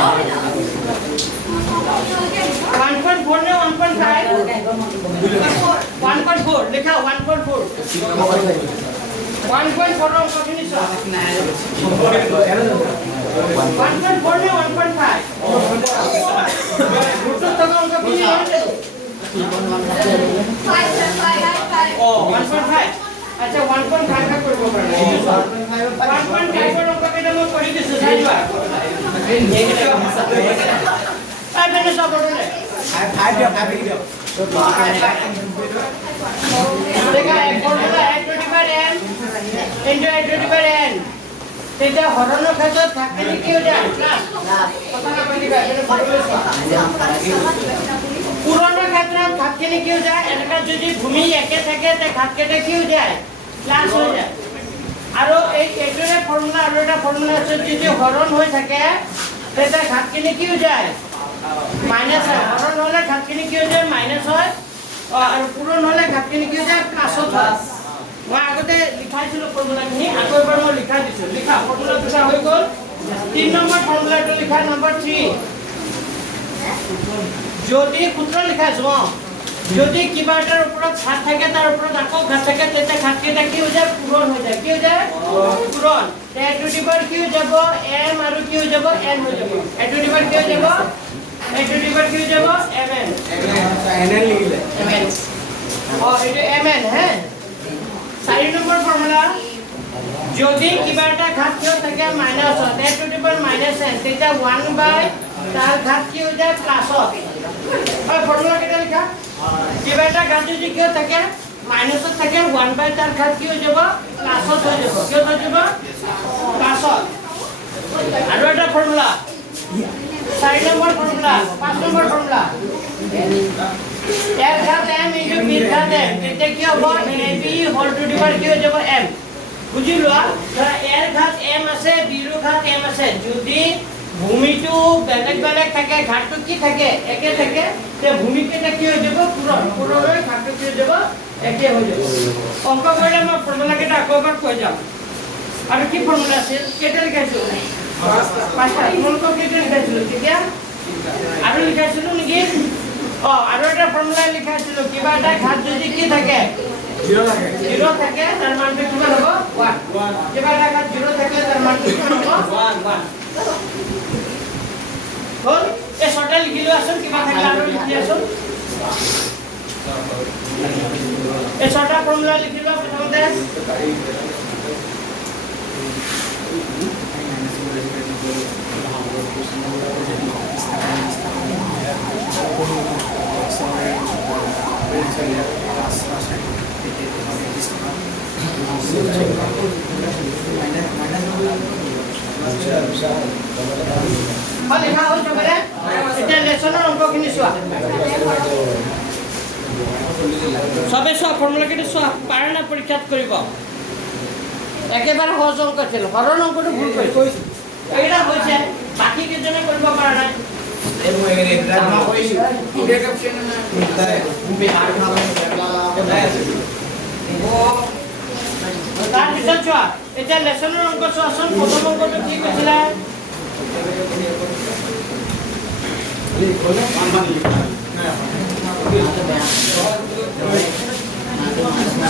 1.4 ने 1.5 1.4 लिखा 1.4 1.4 अंक किनी सा 1.4 ने 1.5 गुट्टो तक अंक किनी होले 1.5 अच्छा 1.5 का करबो पारे 1.5 पर अंक केटा म कहि दिसु साइबा I finish up already. I do. देखा एक formula x divided n into x divided n এটা হরণের ক্ষেত্রে থাকলে কি হয়ে যায় প্লাস কথা না বলি এটা ফর্মুলা পুরনো ক্ষেত্রে থাকলে কি হয়ে যায় এটা যদি ভূমি একে থাকে তে ঘাত কেটে কি হয়ে যায় প্লাস হয়ে যায় আর এই এটারে ফর্মুলা আর এটা ফর্মুলা আছে যদি হরণ হয়ে থাকে তেটা ঘাত কেটে কি হয়ে যায় माइनस है हरण होले घात किनी কি হয়ে যায় মাইনাস হয় আর পূরণ হলে ঘাত কিনি কি হয়ে যায় প্লাস হয় মই আগতে লিখাইছিল ফর্মুলা নি আকৌ এবাৰ মই লিখাই দিছো লিখা ফৰ্মুলা দুটা হৈ গল 3 নম্বৰ ফৰ্মুলাটো লিখা নম্বৰ 3 যদি সূত্ৰ লিখাইছো যদি কিবাটাৰ ওপৰত ঘাত থাকে তাৰ ওপৰত আকৌ ঘাত থাকে তেতে ঘাত কেটা কি হৈ যায় পূৰণ হৈ যায় কি হৈ যায় পূৰণ এটো ডিভাইড কি হৈ যাব m আৰু কি হৈ যাব n হৈ যাব এটো ডিভাইড কি হৈ যাব এটো ডিভাইড কি হৈ যাব mn mn লিখিলে mn এটো mn হ্যাঁ 4 নম্বৰ ফর্মুলা যদি কিবাটা ঘাত কি থাকে মাইনাস হয় এটো ডিভাইড মাইনাস n তেটা 1 বাই তার ঘাত কি হৈ যায় প্লাস হয় আর ফর্মুলা কেটা লিখা কিবাটা ঘাত যদি কি থাকে মাইনাস থাকে 1 বাই তার ঘাত কি হৈ যাব প্লাস হৈ যাব কি হৈ যাব প্লাস আৰু এটা formula 4 number formula 5 number formula r ঘাত m * b ঘাত m এটা কি হ'ব ab হোল টু দি পাওয়ার কি হৈ যাব m বুজিলোৱা ধৰা r ঘাত m আছে b ৰ ঘাত m আছে যদি ভূমিটো বেলেগ বেলেগ থাকে ঘাটটো কি থাকে একে থাকে তে ভূমি কেটা কি হৈ যাব পুরোলৈ ঘাটটো কি হৈ যাব একে হৈ যাব অঙ্ক কৰিলে মই ফৰ্মুলা কেটা আকৌ এবাৰ কৈ যাম আৰু কি ফৰ্মুলা আছে কেটা লিখাইছো পাঁচটা তোমালোক কেটা লিখাইছিল তেতিয়া আৰু লিখাইছিল নেকি আৰু এটা ফর্মুলা লিখাইছিল কিবা এটা ঘাট যদি কি থাকে 0 থাকে তার মানটো কিমান হ'ব 1 কিবা এটা ঘাট 0 থাকে তার মানটো কিমান হ'ব 1 হল এ শর্টে লিখিলো আসুন কিবা থাকলে আৰু লিখি আসুন এ শৰ্টটা ফৰ্মুলা লিখিলো প্ৰথমতে লিখা হৈ যাব ৰে এটা লেসনৰ অংকখিনি চোৱা সবে সব ফৰ্মুলা কেটে চোৱা পাৰে না পৰীক্ষাত কৰিব একেবাৰে সহজ অংক আছিল হৰণ অংকটো ভুল কৰিছে এটা হৈছে বাকি কেজনে কৰিব পৰা নাই এই মই এটা ড্ৰামা কৰিছো ইডে অপচন না বিহাৰ খাবে আছে তাৰ পিছত চোৱা এটা লেসনৰ অংক চোৱাচোন প্ৰথম অংকটো কি কৈছিল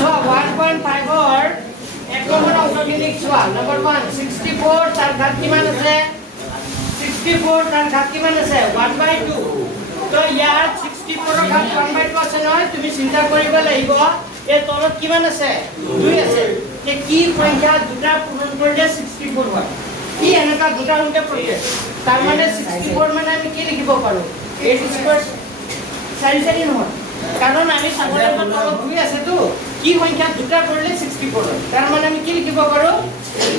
So 1.5 or এক নম্বৰ অংশখিনি চোৱা নম্বৰ 1 64 তাৰ ঘাত কিমান আছে 64 তাৰ ঘাত কিমান আছে 1/2 তো ইয়াৰ 64 ৰ ঘাত 1/2 আছে নহয় তুমি চিন্তা কৰিব লাগিব এই তলত কিমান আছে 2 আছে যে কি সংখ্যা দুটা পূৰণ কৰিলে 64 হয় কি এনেকা দুটা সংখ্যা পৰে তাৰ মানে 64 মানে আমি কি লিখিব পাৰো 8² চাৰি নহয় কাৰণ আমি সাধাৰণ তলত 2 আছে তো কি সংখ্যা দুটা কৰিলে 64 হয় তাৰ মানে আমি কি লিখিব পাৰো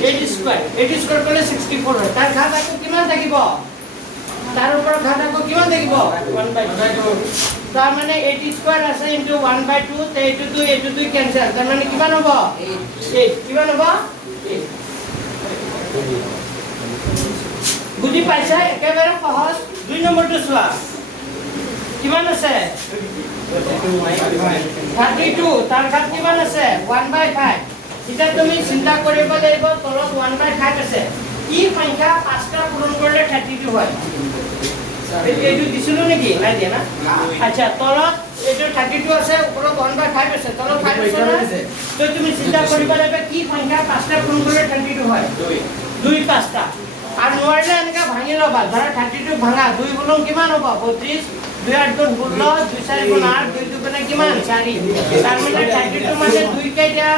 8² কৰিলে 64 হয় তাৰ ঘাত আকৌ কিমান থাকিব তাৰ ওপৰত ঘাত আকৌ কিমান থাকিব 1/2 তাৰ মানে 8² আছে ইনটু 1/2 তে এইটো 2 কেনসেল তাৰ মানে কিমান হ'ব 8 কিমান হ'ব 8 বুজি পাইছা একেবাৰে সহজ 2 নম্বৰটো চোৱা কিমান আছে 32 তাৰ ঘাত কিমান আছে 1/5 এটা তুমি চিন্তা কৰিব লাগিব তলত 1/5 আছে কি সংখ্যা পাঁচটা পূরণ করলে 32 হয় এইটো দিছিলো নেকি নাই দিয়া না আচ্ছা তলত এইটো 32 আছে ওপৰত 1/5 আছে তলত 5 আছে তো তুমি চিন্তা কৰিবা লাগে কি সংখ্যা পাঁচটা পূৰণ কৰিলে 32 হয় 2 পাঁচটা আৰু নোৱাৰিলে এনেকা ভাঙি লবা ধৰা 32 ভাঙা 2 গুণ কিমান হ'ব 32 2 8 গুণ 16 2 4 গুণ 8 2 2 গুণ কিমান 4 তাৰ মানে 32 মানে 2 কেইটা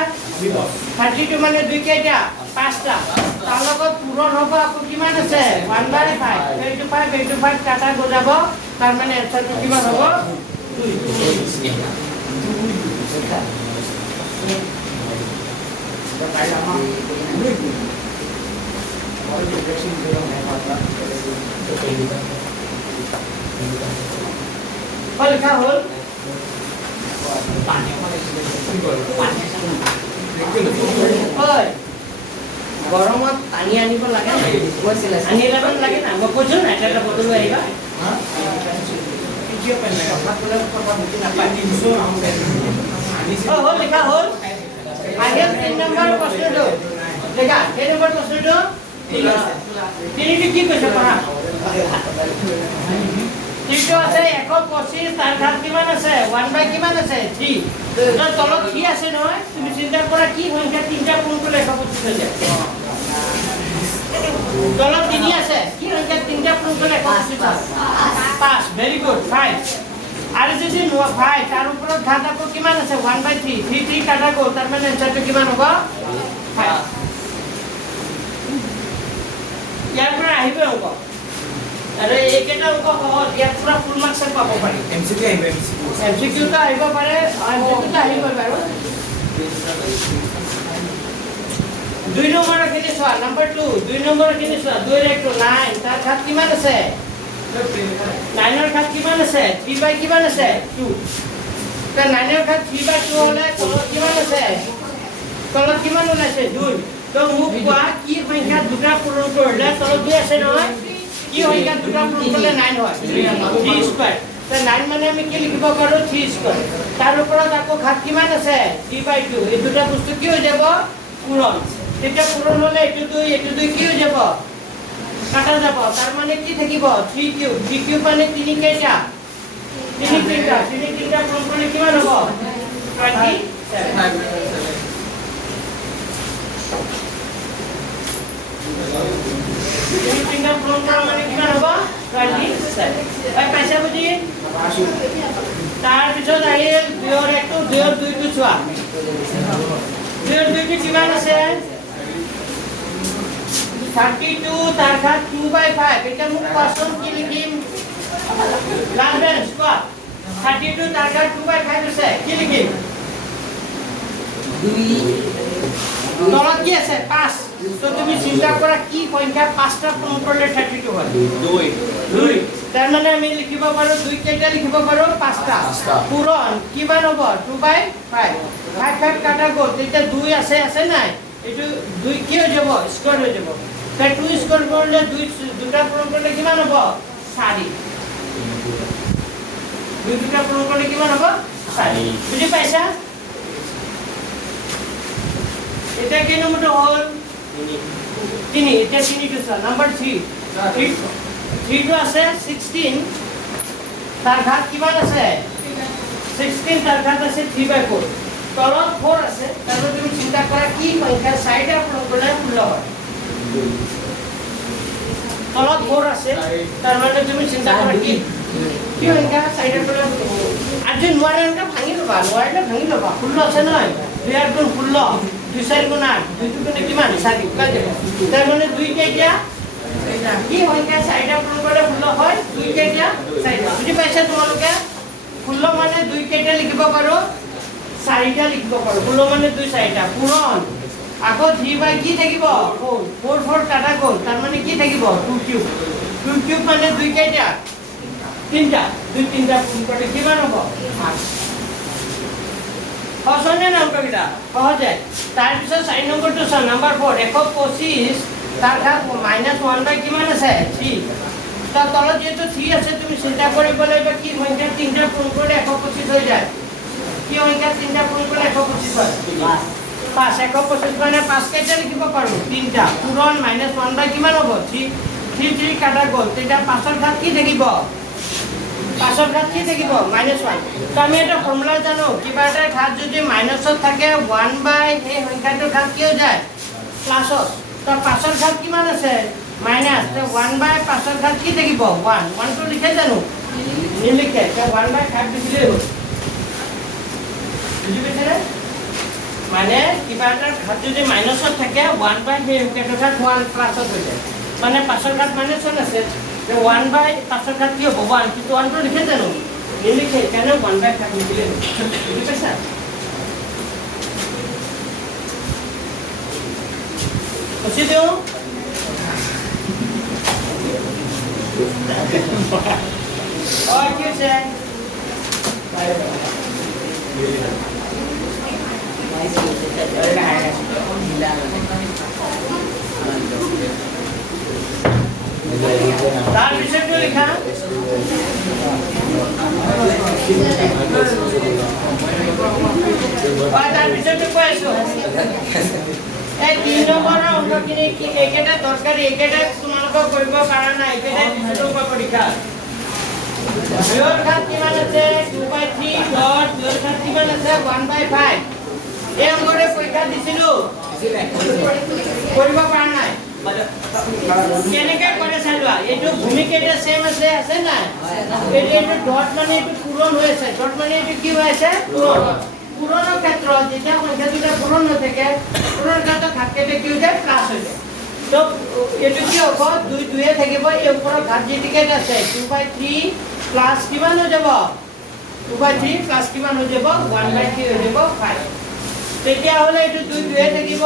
32 মানে 2 কেইটা পাঁচটা তাৰ লগত পূৰণ হ'ব আকৌ কিমান আছে 1/5 এইটো 5 কাটা গজাব তাৰ মানে এনসাৰটো কিমান হ'ব 2 লিখা হ'ল হয় গৰমত পানী আনিব লাগে আনি ল'ব লাগে না মই কৈছো না এটা বটল লৈ আহিবা হ'ল লিখা হ'ল আহিল 3 নম্বৰ প্ৰশ্নটো দেখা 3 নম্বৰ প্ৰশ্নটো তিনিটো কি কৈছে পঢ়া তিনিটো আছে 125 তাৰ ঘাত কিমান আছে 1/, কিমান আছে 3 তো তলত কি আছে নহয় তুমি চিন্তা কৰা কি সংখ্যা তিনটা পূৰণ কৰিলে 125 হৈ যায় তলত 3 আছে কি সংখ্যা তিনটা পূৰণ কৰিলে 125 হয় 5 ভেৰি গুড 5 আৰু যদি 5 তাৰ ওপৰত ঘাত আকৌ কিমান আছে 1/3 3 কাটা গ'ল তাৰ মানে আনসাৰটো কিমান হ'ব 5 ইয়াৰ পৰা আহিব অংক আৰু এইকেইটা অংক সহজ ইয়াত পুৰা ফুল মাৰ্কছ পাব পাৰি এমসিকিউ আহিব এমসিকিউ টা আহিব পাৰে এমসিকিউ টা আহিব বাৰু 2 নম্বৰ খিনি চোৱা নম্বৰ 2 2 নম্বৰ খিনি চোৱা 2 ৰ 1 9 তাৰ ঘাত কিমান আছে 9 ৰ ঘাত কিমান আছে 3/, কিমান আছে 2 তে 9 ৰ ঘাত 3/2 হলে তলত কিমান আছে তলত কিমান ওলাইছে 2 তো মোক কোৱা কি সংখ্যা দুটা পূৰণ কৰিলে তলত 2 আছে নহয় কি সংখ্যা দুটা পূৰণ কৰিলে 9 হয় 3 স্কয়াৰ তো 9 মানে আমি কি লিখিব পাৰো 3 স্কয়াৰ তাৰ ওপৰত আকৌ ঘাত কিমান আছে 3/2 এই দুটা বস্তু কি হৈ যাব পূৰণ তেতিয়া পূৰণ হলে এইটো 2 কি হৈ যাব কাটা যাব তাৰ মানে কি থাকিব 3 কিউব মানে 3 কেইটা 3 তিনটা পূৰণ কৰিলে কিমান হ'ব 27 তিনটা পূৰণ কৰা মানে কিমান হ'ব 27 এই পাইছা বুজি তাৰ পিছত আহিল 2 ৰ 1 2 ৰ 2 টো চোৱা 2 ৰ 2 টো কিমান আছে 32 তাৰ ঘাত 2/5 এটা মোক কোৱেশ্চন কি লিখিম লাষ্ট বেঞ্চ কোৱা 32 তাৰ ঘাত 2/5 আছে কি লিখিম 2 তলত কি আছে 5 তো তুমি চিন্তা কৰা কি সংখ্যা পাঁচটা পূৰণ কৰিলে 32 হয় 2 তাৰ মানে আমি লিখিব পাৰো 2 কেইটা লিখিব পাৰো পাঁচটা পূৰণ কিমান হ'ব 2/5 5 কাটা গ'ল তেতিয়া 2 আছে নাই এইটো 2 কি হৈ যাব স্কয়াৰ হৈ যাব তে 2 স্কয়াৰ কৰিলে 2 দুটা পূৰণ কৰিলে কিমান হ'ব 4 2 দুটা পূৰণ কৰিলে কিমান হ'ব 4 বুজি পাইছা এটা কি নম্বৰটো হ'ল 3 এটা 3 টো চোৱা নম্বৰ 3 টো আছে 16 তাৰ ঘাত কিমান আছে 16 তাৰ ঘাত আছে 3/4 তলত 4 আছে তাৰপৰা তুমি চিন্তা কৰা কি সংখ্যা 4টা পূৰণ কৰিলে 16 হয় তলত 4 আছে তাৰ মানে তুমি চিন্তা কৰা কি সংখ্যা 4টা পূৰণ আজি নোৱাৰিলে ভাঙি ল'বা 16 আছে নহয় 2 8 গুণ 16 2 4 গুণ 8 2 2 গুণ কিমান 4 কাই যাব তাৰ মানে 2 কেইটা কি সংখ্যা 4টা পূৰণ কৰিলে 16 হয় 2 কেইটা 4টা বুজি পাইছা তোমালোকে 16 মানে 2 কেইটা লিখিব পাৰো 4টা লিখিব পাৰো 16 মানে 2 4টা পূৰণ আকৌ 3/, কি থাকিব 4 কাটা গ'ল তাৰ মানে কি থাকিব 2 কিউব মানে 2 কেইটা 3টা 2 3টা পূৰণ কৰিলে কিমান হ'ব 8 সহজনে অংককেইটা সহজে তাৰপিছত 4 নম্বৰটো চোৱা নম্বৰ 4 125 তাৰ ঘাত -1/, কিমান আছে 3 তাৰ তলত যেটো 3 আছে তুমি চিন্তা কৰিব লাগিব কি সংখ্যা 3টা পূৰণ কৰিলে 125 হৈ যায় কি সংখ্যা 3টা পূৰণ কৰিলে 125 হয় 5 125 মানে 5 কেইটা লিখিব পাৰো 3টা পূৰণ -1 বাই কিমান হ'ব 3 3 কাটা গ'ল তেতিয়া 5ৰ ঘাত কি থাকিব 5ৰ ঘাত কি থাকিব -1 তো আমি এটা ফৰ্মুলা জানো কিবা এটা ঘাত যদি মাইনাছত থাকে 1 বাই এই সংখ্যাটোৰ ঘাত কি হৈ যায় প্লাছত তো 5ৰ ঘাত কিমান আছে মাইনাস তো 1 বাই 5ৰ ঘাত কি থাকিব 1 1 টো লিখে জানো নিলিখে তো 1 বাই 5 লিখিলেই হ'ল বুজি পাইছেনে মানে কিবা এটা ঘাত যদি মাইনাছত থাকে 1 বাই সেই সংখ্যাটোৰ ঘাত 1 প্লাছত হৈ যায় মানে 5ৰ ঘাত -1 আছে তো 1 বাই 5ৰ ঘাত কি হ'ব 1 কিন্তু 1 টো লিখে জানো নিলিখে কেন 1 বাই 5 লিখিলে বুজি পাইছা বুজি দিও কি আছে তার বিষয়টা লেখা তার বিষয়টা কয়েছো এই 3 নম্বৰৰ অংকখিনি কি একেটা দৰকাৰী একেটা তোমালোকক কৰিব পাৰা নাই একেটা দিছিলোঁ পৰীক্ষা দুইৰ ঘাত কিমান আছে 2/3 ডট দুইৰ ঘাত কিমান আছে 1/5 এই অংকৰে পৰীক্ষা দিছিলোঁ কৰিব পাৰা নাই কেনেকৈ কৰে চালোৱা এইটো ভূমিক এটা সেম আছে নাই এইটো ডট মানে এইটো পূৰণ হৈ আছে ডট মানে এইটো কি হৈ আছে পূৰণৰ ক্ষেত্ৰত যেতিয়া সংখ্যা দুটা পূৰণ নাথাকে পূৰণৰ ক্ষেত্ৰত ঘাতকেইটা কি হৈ যায় প্লাছ হৈ যায় তো এইটো কি হ'ব 2 2 এ থাকিব এই ওপৰৰ ঘাত যেইকেইটা আছে 2/3 প্লাছ কিমান হৈ যাব 2/3 প্লাছ কিমান হৈ যাব 1/3 হৈ যাব 5 তেতিয়া হ'লে এইটো 2 2 এ থাকিব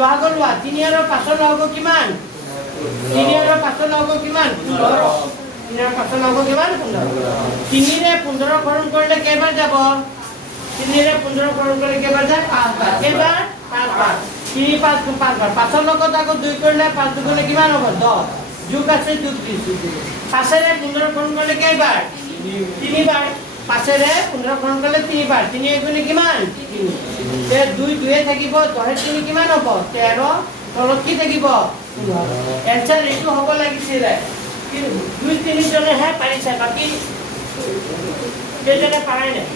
লহগৰ লোৱা 3 আৰু 5 লহগ কিমান 3 আৰু 5 লহগ কিমান 15 3 আৰু 5 লহগ কিমান 15 3 ৰে 15 হৰণ কৰিলে কেইবাৰ যাব 3 ৰে 15 হৰণ কৰিলে কেইবাৰ যায় 5 বাৰ কেইবাৰ 5 বাৰ 3 5 5 বাৰ 5 ৰ লগত আকৌ 2 কৰিলে 5 2 কৰিলে কিমান হ'ব 10 যোগ আছে যোগ 30 5 ৰে 15 হৰণ কৰিলে কেইবাৰ 3 বাৰ 5 ৰে 15 হৰণ কৰিলে 3 বাৰ 3 * 2 কিমান 3 তে 2 2 এ থাকিব 10 3 কিমান হ'ব 13 তলত কি থাকিব এনসার এইটো হ'ব লাগিছিল কিন্তু 2 3 জনে হে পাৰিছে বাকি কেজনে পাৰাই নাই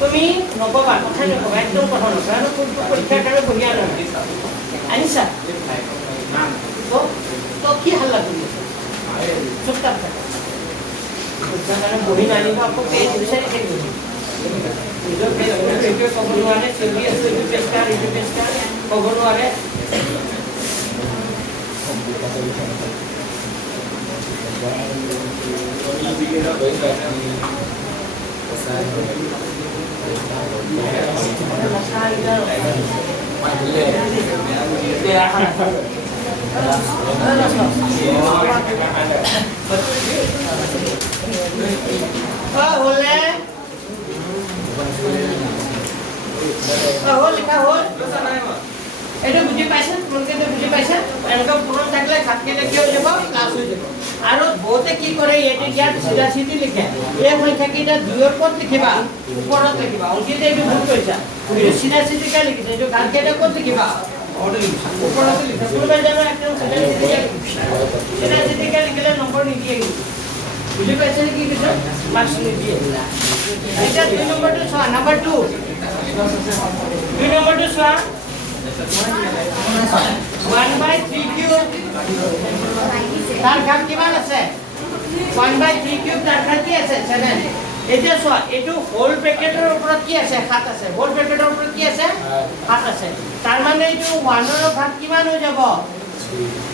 তুমি নকবা কথা নকবা একদম কথা নকবা আৰু পৰীক্ষাৰ কাৰণে বহিয়া নহয় আনিছা তো কি হাল্লা কৰি আছে চুপচাপ থাকা পৰীক্ষাৰ কাৰণে বহি নানিবা আকৌ পেজ বিচাৰি থাকিব নিজৰ পেজ ক'ব নোৱাৰে চিৰি আছে এইটো পেজকাৰ ক'ব নোৱাৰে এটা বুঝি পাইছে তোমালোকে বুঝি পাইছে এনেকুৱা পূৰণ থাকিলে ঘাতকেইটা কি হৈ যাব প্লাছ হৈ যাব আৰু বহুতে কি কৰে এইটো ইয়াত চিধা চিধি লিখে এই সংখ্যাকেইটা 2ৰ ওপৰত লিখিবা ওপৰত লিখিবা অংকিতে এইটো ভুল কৰিছা এইটো চিধা চিধিকৈ লিখিছে এইটো ঘাতকেইটা ক'ত লিখিবা ওপৰত লিখা কোনোবাই জানো একদম চিধা চিধিকৈ লিখিলে নম্বৰ নিদিয়ে বুঝি পাইছে কি কৈছে মাৰ্কছ নিদিয়ে এতিয়া 2 নম্বৰটো চোৱা নম্বৰ 2 নম্বৰটো চোৱা 1/3 কিউব তার ঘাত কিমান আছে 1/3 কিউব তার ঘাত কি আছে 7 এতিয়া চোৱা এটো হোল ব্ৰ্যাকেটেৰ ওপৰত কি আছে 7 আছে হোল ব্ৰ্যাকেটেৰ ওপৰত কি আছে 7 আছে তাৰ মানে এটো 1 ৰ ঘাত কিমান হৈ যাব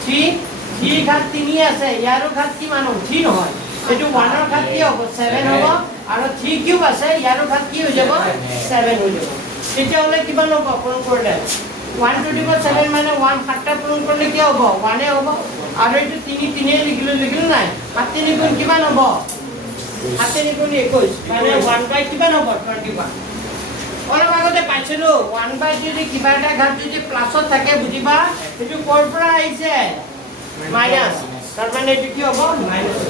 3 3 ঘাত 3 আছে ইয়াৰো ঘাত কিমান হ'ব 3 নহয় এটো 1 ৰ ঘাত কি হ'ব 7 হ'ব আৰু 3 কিউব আছে ইয়াৰো ঘাত কি হৈ যাব 7 হৈ যাব তেতিয়া হলে কিমান হ'ব পূৰণ কৰিলে 1 to the power 7 মানে 1 সাতটা পূৰণ কৰিলে কি হ'ব 1 এ হ'ব আৰু এটো 3 3 লিখিলো নাই 7 3 গুণ কিমান হ'ব 7 3 গুণ 21 মানে 1 বাই কিমান হ'ব 21 অলপ আগতে পাইছিলো 1 বাই যদি কিবা এটা ঘাত যদি প্লাছত থাকে বুজিবা এটো কৰ পৰা আহিছে মাইনাস তাৰ মানে এটো কি হ'ব মাইনাস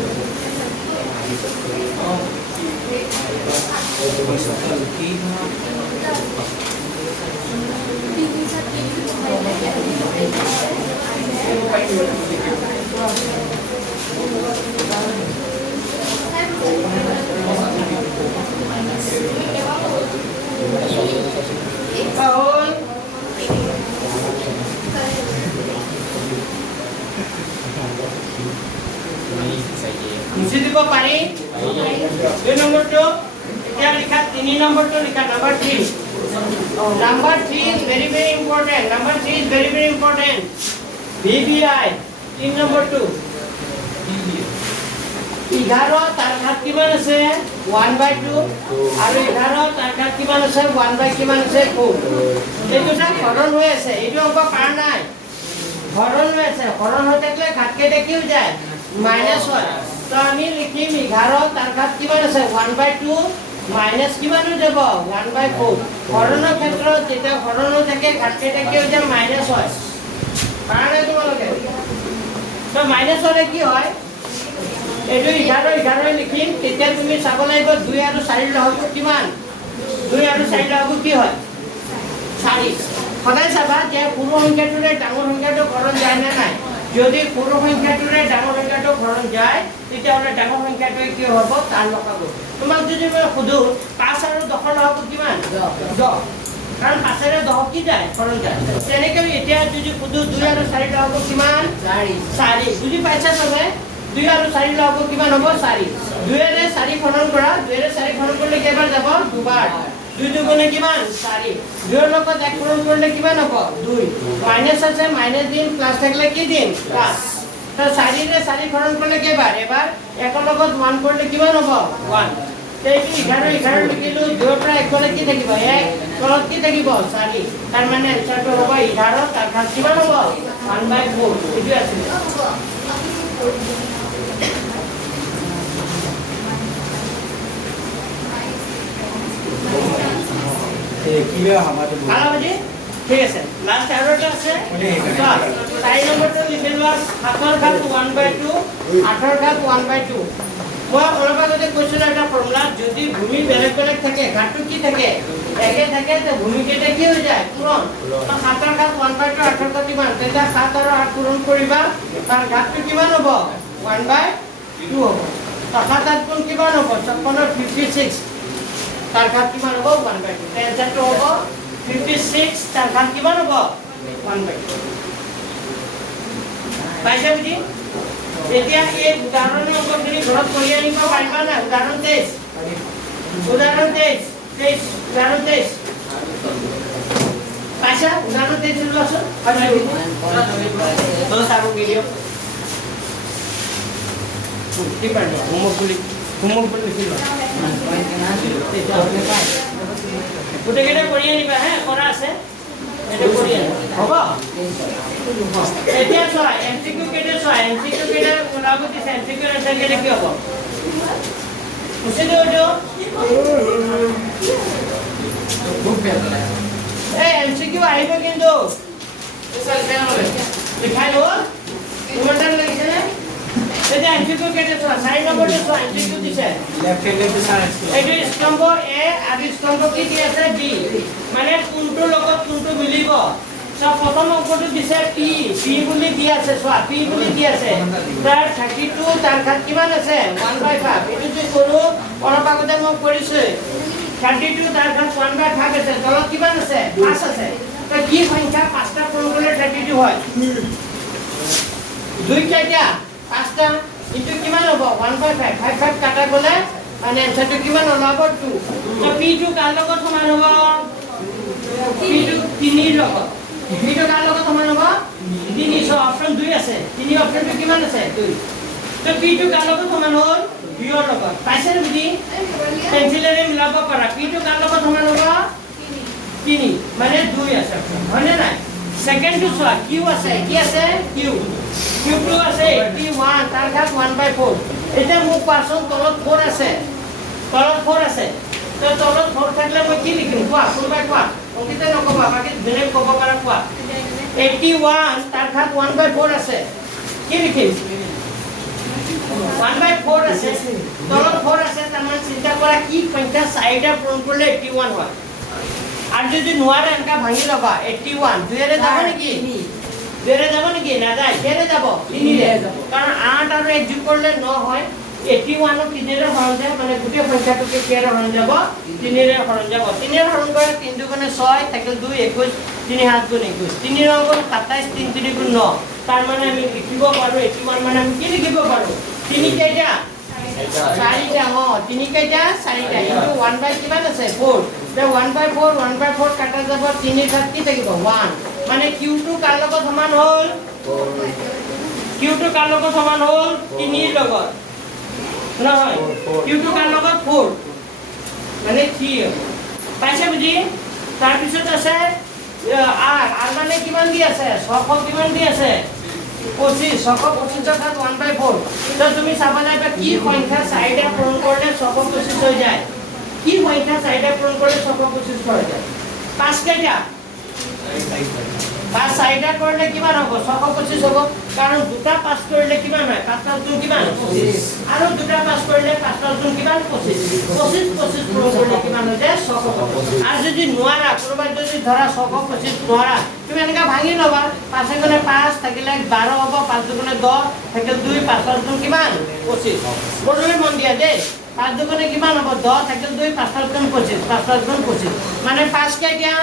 মুছি দিব পাৰি 2 নম্বৰটো এতিয়া লিখা 3 নম্বৰটো লিখা number 3 number 3 is very very important number 3 is very very important VBI 3 নম্বৰটো 11 তাৰ ঘাত কিমান আছে 1/2 আৰু 11 তাৰ ঘাত কিমান আছে 1/4 কিমান আছে 4 এইটো হৰণ হৈ আছে এইটো অংক পাৰা নাই হৰণ হৈ আছে হৰণ হৈ থাকিলে ঘাত কেইটা কি হৈ যায় মাইনাস হয় তো আমি লিখিম 11 তাৰ ঘাত কিমান আছে 1/2 মাইনাস কিমান হৈ যাব 1/4 হৰণৰ ক্ষেত্ৰত যেতিয়া হৰণ হৈ থাকে ঘাত কেইটা কি হৈ যায় মাইনাস হয় পাৰা নাই তোমালোকে তো মাইনাস হলে কি হয় এইটো 11 লিখিম তেতিয়া তুমি চাব লাগিব 2 আৰু 4 লহব কিমান 2 আৰু 4 লহব কি হয় 4 সদায় চাবা যে সৰু সংখ্যাটোৰে ডাঙৰ সংখ্যাটো হৰণ যায় না নাই যদি সৰু সংখ্যাটোৰে ডাঙৰ সংখ্যাটো হৰণ যায় তেতিয়াহ'লে ডাঙৰ সংখ্যাটোৱে কি হ'ব তাৰ লগাব তোমাক যদি মই সুধো 5 আৰু 10 লহব কিমান 10 কাৰণ 5 আৰু 10 কি যায় হৰণ যায় তেনেকৈ এতিয়া যদি সুধো 2 আৰু 4 লহব কিমান 4 বুজি পাইছা সবে 2 আৰু 4 লহব কিমান হ'ব 4 2 ৰে 4 হৰণ কৰা 2 ৰে 4 হৰণ কৰিলে কেইবাৰ যাব দুবাৰ 2 দুগুণে কিমান 4 2 ৰ লগত 1 হৰণ কৰিলে কিমান হ'ব 2 মাইনাস আছে মাইনাস দিম প্লাস থাকলে কি দিম প্লাস তো 4 ৰে 4 হৰণ কৰিলে কেইবাৰ এবাৰ 1 ৰ লগত 1 কৰিলে কিমান হ'ব 1 এইটো 11 লিখিলো 2 পৰা 1 গলে কি থাকিব 1 তলত কি থাকিব 4 তাৰ মানে আনসাৰটো হ'ব 11 তাৰ ঘাত কিমান হ'ব 1/4 এইটো আছে কিবা আমাটো ভালো বুজি ঠিক আছে লাস্ট আরোটা আছে 4 নম্বরটো লিখিলো 7 ৰ ঘাত 1/2 8 ৰ ঘাত 1/2 মই অলপ আগতে কৈছিলো এটা ফৰ্মুলা যদি ভূমি বেলেগ বেলেগ থাকে ঘাতটো কি থাকে একে থাকে তে ভূমি কেইটা কি হৈ যায় পূৰণ তো 7 ৰ ঘাত 1/2 8 ৰ ঘাত কিমান তেতিয়া 7 আৰু 8 পূৰণ কৰিবা তাৰ ঘাতটো কিমান হ'ব 1/2 হ'ব তো 7 8 গুণ কিমান হ'ব 56 তাৰ ঘাত কিমান হ'ব 1/2 টেনচনটো হ'ব 56 তাৰ ঘাত কিমান হ'ব 1/2 পাইছা বুজি এতিয়া এই উদাহৰণৰ অংকখিনি ঘৰত কৰি আনিব পাৰিবা না উদাহৰণ 23 উদাহৰণ 23 পাইছা উদাহৰণ 23 লোৱাছো তো চাব ভিডিও কি পাৰি হোমৱৰ্ক বুলি লিখিবা গোটেইকেইটা কৰি আনিবা হে কৰা আছে এটা কৰি আনিবা হ'ব এতিয়া চোৱা এমসিকিউ কেইটা চোৱা এমসিকিউ কেইটা ওলাব দিছে এমসিকিউ আনসাৰ কেইটা কি হ'ব উঠি দিও এই এমসিকিউ আহিব কিন্তু লিখাই লো তোমাৰ টাইম লাগিছে নে এটা এমসিকিউ কেইটা চোৱা 4 নম্বৰটো চোৱা এমসিকিউ দিছে লেফট সাইড এইটো স্তম্ভ এ আৰু স্তম্ভ কি দি আছে বি মানে কোনটো লগত কোনটো মিলিব সব প্ৰথম অংকটো দিছে পি বুলি দি আছে চোৱা পি বুলি দি আছে তাৰ 32 তাৰ ঘাত কিমান আছে 1/5 এইটো যে কৰো অলপ আগতে মই কৰিছো 32 তাৰ ঘাত 1/5 আছে তলত কিমান আছে 5 আছে তো কি সংখ্যা 5টা পূৰণ কৰিলে 32 হয় 2 কেইটা 5টা ইটো কিমান হ'ব 1/5 5 কাটা গলে মানে আনসাৰটো কিমান ওলাব 2 তো p2 কাৰ লগত সমান হ'ব p2 3 ৰ লগত p2 কাৰ লগত সমান হ'ব 3 সো অপচন 2 আছে 3 অপচনটো কিমান আছে 2 তো p2 কাৰ লগত সমান হ'ল b ৰ লগত পাইছে বুজি পেন্সিলেৰে মিলাব পাৰা p2 কাৰ লগত সমান হ'ব 3 মানে 2 আছে হয় না নাই সেকেন্ডটো চোৱা q আছে কি আছে q2 আছে 81 তাৰ ঘাত 1/4 এটা মোক পাছন তলত 4 আছে তলত 4 আছে তো তলত 4 থাকলে মই কি লিখিম কোৱা কোনবাই কোৱা অংকিতে নকবা বাকি বেলেগ ক'ব পাৰা কোৱা 81 তাৰ ঘাত 1/4 আছে কি লিখিম 1/4 আছে তলত 4 আছে তাৰ মানে চিন্তা কৰা কি সংখ্যা 4টা পূৰণ কৰিলে 81 হয় আৰু যদি নোৱাৰে এনেকা ভাঙি লবা 81 দুইৰে যাব নেকি দুইৰে যাব নেকি নাযায় কেৰে যাব তিনিৰে কাৰণ 8 আৰু 1 যোগ কৰিলে 9 হয় 81 ক তিনিৰে হৰণ যায় মানে গোটেই সংখ্যাটোকে কেৰে হৰণ যাব তিনিৰে হৰণ যাব তিনিৰে হৰণ কৰে 3 দুগুণে 6 থাকিল 2 21 3 7 গুণ 21 3 9 গুণ 27 3 3 গুণ 9 তাৰ মানে আমি লিখিব পাৰো 81 মানে আমি কি লিখিব পাৰো 3 কেইটা 4টা তিনি কেইটা 4টা ইনটু 1 বাই কিমান আছে 4 তে 1/4 কাটা যাব 3 ৰ কি থাকিব 1 মানে q2 কাৰ লগত সমান হ'ল q2 কাৰ লগত সমান হ'ল 3 ৰ লগত নহয় q2 কাৰ লগত 4 মানে 3 পাইছে বুজি তাৰ পিছত আছে r মানে কিমান দি আছে 600 কিমান দি আছে 25 625 ৰ 1/4 তো তুমি চাবা যাবা কি সংখ্যা 4টা পূৰণ কৰিলে 625 হৈ যায় কি সংখ্যা 4টা পূৰণ কৰিলে 625 হৈ যায় 5 কেইটা 5 4টা কৰিলে কিমান হ'ব 625 হ'ব কাৰণ দুটা 5 কৰিলে কিমান হয় 5 ৰ গুণ কিমান 25 আৰু দুটা 5 কৰিলে 5 ৰ গুণ কিমান 25 25 পূৰণ কৰিলে কিমান হৈ যায় 625 আৰু যদি নোৱাৰা কোনোবাই যদি ধৰা 625 নোৱাৰা তুমি এনেকা ভাঙি লবা 5 গুণে 5 থাকিলে 12 হ'ব 5 দুগুণে 10 থাকিল 2 5 ৰ গুণ কিমান 25 বড়লৈ মন দিয়া দেই 5 দুগুণে কিমান হ'ব 10 থাকিল 2 5 ৰ গুণ 25 5 ৰ গুণ 25 মানে 5 কেইটা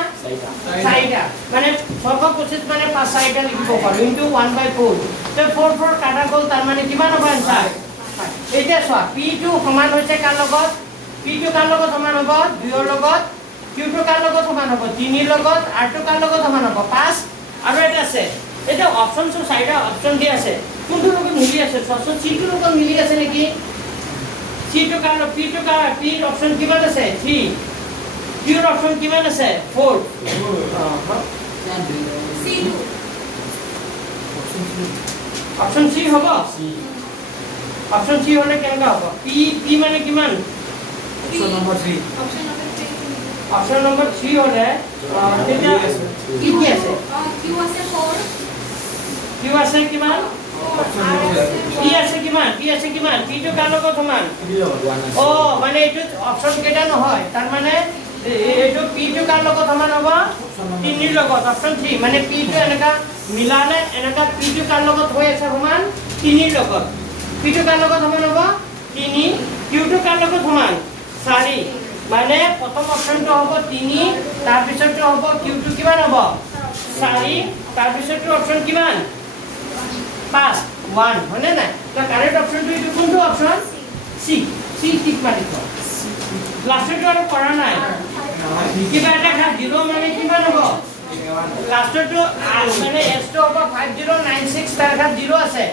4টা মানে 625 মানে 5 4টা লিখিব পাৰো ইনটু 1/4 তে 4 4 কাটা গ'ল তাৰ মানে কিমান হ'ব আনসাৰ এতিয়া চোৱা p2 সমান হৈছে কাৰ লগত p2 কাৰ লগত সমান হ'ব 2 ৰ লগত q2 কাৰ লগত সমান হ'ব 3 ৰ লগত r2 কাৰ লগত সমান হ'ব 5 আৰু এটা আছে এটা অপচন 4টা অপচন দি আছে কোনটো লগত মিলি আছে সচন c2 লগত মিলি আছে নেকি c2 কাৰ p2 কাৰ p অপচন কিমান আছে 3 q ৰ অপচন কিমান আছে 4 C2 অপচন c হ'ব অপচন c হলে কেনেকা হ'ব p মানে কিমান অপচন নম্বৰ 3 অপচন নম্বৰ 3 হলে তেতিয়া কি কি আছে Q আছে 4 q আছে কিমান p আছে কিমান p2 কাৰ লগত সমান ও মানে এইটো অপচন কেটা নহয় তাৰ মানে এইটো p2 কাৰ লগত সমান হ'ব 3 ৰ লগত অপচন 3 মানে p2 এনেকা মিলালে এনেকা p2 কাৰ লগত হৈ আছে সমান 3 ৰ লগত p2 কাৰ লগত সমান হ'ব 3 q2 কাৰ লগত সমান 4 মানে প্ৰথম অপচনটো হ'ব 3 তাৰ পিছৰটো হ'ব q2 কিমান হ'ব 4 তাৰ পিছৰটো অপচন কিমান 5 1 হয়নে নাই তো কাৰেক্ট অপশনটো এইটো কোনটো অপশন সি ঠিক মাৰি থোৱা লাষ্টটো আৰু কৰা নাই কিবা এটা খা 0 মানে কিমান হ'ব লাষ্টটো মানে s টো হ'ব 5096 তাৰ খা 0 আছে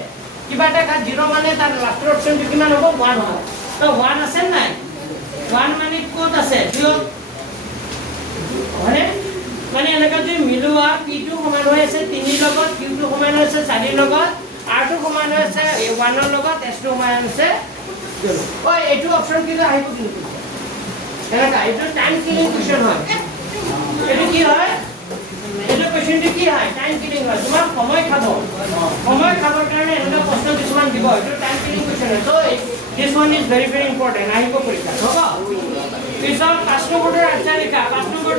কিবা এটা খা 0 মানে তাৰ লাষ্টৰ অপশনটো কিমান হ'ব 1 হ'ব তো 1 আছে নাই 1 মানে ক'ত আছে 0 হয়নে মানে এনেকা যদি মিলোৱা p2 সমান হৈ আছে 3 ৰ লগত q2 সমান হৈ আছে 4 ৰ লগত r2 সমান হৈ আছে 1 ৰ লগত s2 সমান হৈছে 0 ওই এইটো অপচন কিলা আহিব কিন্তু এনেকা এইটো টাইম কিলিং কোৱেশ্চন হয় এইটো কি হয় এইটো কোৱেশ্চনটো কি হয় টাইম কিলিং হয় তোমাৰ সময় খাবৰ কাৰণে এনেকা প্ৰশ্ন কিছুমান দিব এইটো টাইম কিলিং কোৱেশ্চন হয় so this one is very very important আহিব পৰীক্ষা হ'ব পিছত 5 নম্বৰৰ আনসাৰ লিখা 5 নম্বৰৰ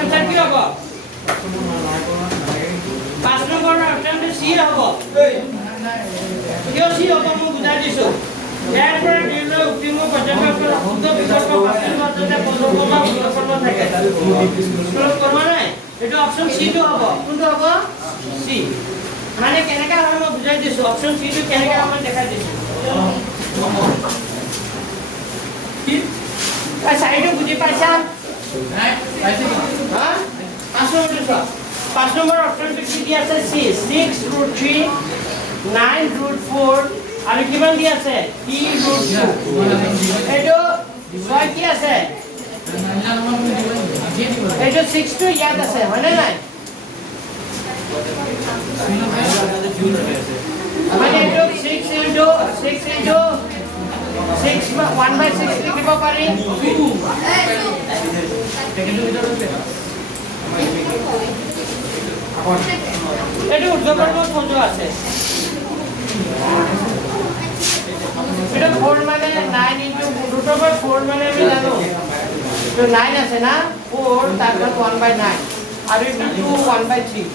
আনসাৰ কি হ'ব 5 নম্বৰৰ আনসাৰটো সি হ'ব কিয় সি হ'ব মই বুজাই দিছো ইয়াৰ পৰা দিলে উত্তীৰ্ণ পৰ্যন্ত শুদ্ধ বিকল্প বাছনি মাজতে পদকৰ্ম বিকল্প থাকে কৰমা নাই এইটো অপচন সি টো হ'ব কোনটো হ'ব সি মানে কেনেকা হয় মই বুজাই দিছো অপচন সি টো কেনেকা মই দেখাই দিছো কি চাইটো বুজি পাইছা নাই পাইছে হা 5 নম্বৰ অপচনটো কি দি আছে সি 6√3 9√4 আৰু কিমান দি আছে p√2 এইটো ছয় কি আছে এইটো 6 টো ইয়াত আছে হয়নে নাই মানে এইটো 6 into 6 1/6 লিখিব পাৰি এইটো উৰ্ধকৰ্ণ সঞ্জোগ আছে এটা 4 মানে 9 ইনটু রুট ওভার 4 মানে আমি জানো তো 9 আছে না 4 তারপর 1/9 আর এটা 2 1/3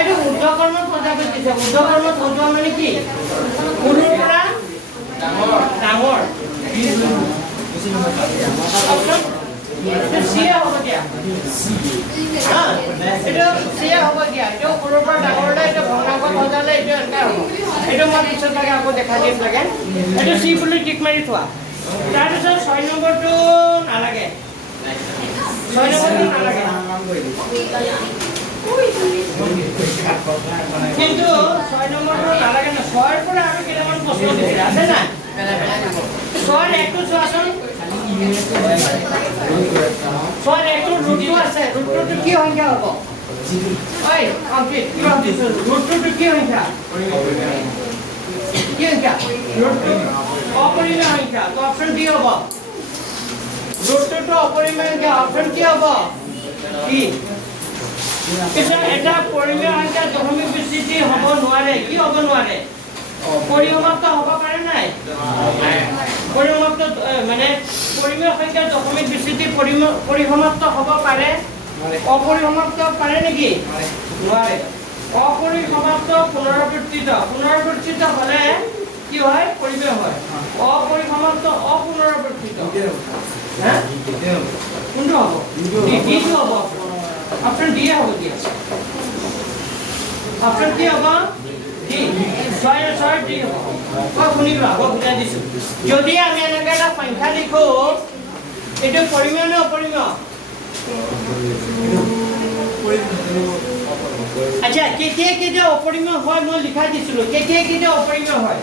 এটা ঊর্ধ্বকর্ম পর্যাপ্ত দিছে ঊর্ধ্বকর্ম পর্যাপ্ত মানে কি সৰুৰ পৰা ডাঙৰ সিয়া হ'ব দিয়া এটা সিয়া হ'ব দিয়া এটা সৰুৰ পৰা ডাঙৰলৈ এটা ভগ্নাংশ বজালে এটা এনেকা হ'ব এটা মই পিছত লাগে আকৌ দেখা দিম লাগে এটা সি বুলি টিক মাৰি থোৱা তাৰপিছত 6 নম্বৰটো নালাগে 6 নম্বৰটো নালাগে কিন্তু 6 নম্বৰটো নালাগে না 6 ৰ পৰা আৰু কেইটামান প্ৰশ্ন দিছে আছে না 6 একটো চোৱাচোন 6 একটো ৰুটটো আছে ৰুটটো কি সংখ্যা হ'ব ঐ কমপ্লিট কি ভাবিছো ৰুটটো কি সংখ্যা কি সংখ্যা ৰুটটো অপৰিমেয় সংখ্যা তো অপচন ডি হ'ব ৰুটটো অপৰিমেয় সংখ্যা অপচন কি হ'ব কি এটা পৰিমেয় সংখ্যা দশমিক বিস্তৃতি হ'ব নোৱাৰে কি হ'ব নোৱাৰে পৰিসমাপ্ত হ'ব পাৰে নাই পৰিসমাপ্ত মানে পৰিমেয় সংখ্যা দশমিক বিস্তৃতি পৰিসমাপ্ত হ'ব পাৰে অপৰিসমাপ্ত পাৰে নেকি নোৱাৰে অপৰিসমাপ্ত পুনৰাবৰ্তিত হ'লে কি হয় পৰিমেয় হয় অপৰিসমাপ্ত অপুনৰাবৰ্তিত হ্যাঁ কোনটো হ'ব ডিটো হ'ব অপশন ডি হ'ব দিয়া অপশন কি হ'ব ডি 6 ডি হ'ব শুনিবা আকৌ বুজাই দিছো যদি আমি এনেকৈ এটা সংখ্যা লিখো এইটো পৰিমেয় নে অপৰিমেয় আচ্ছা কেতিয়া অপৰিমেয় হয় মই লিখাই দিছিলো কেতিয়া অপৰিমেয় হয়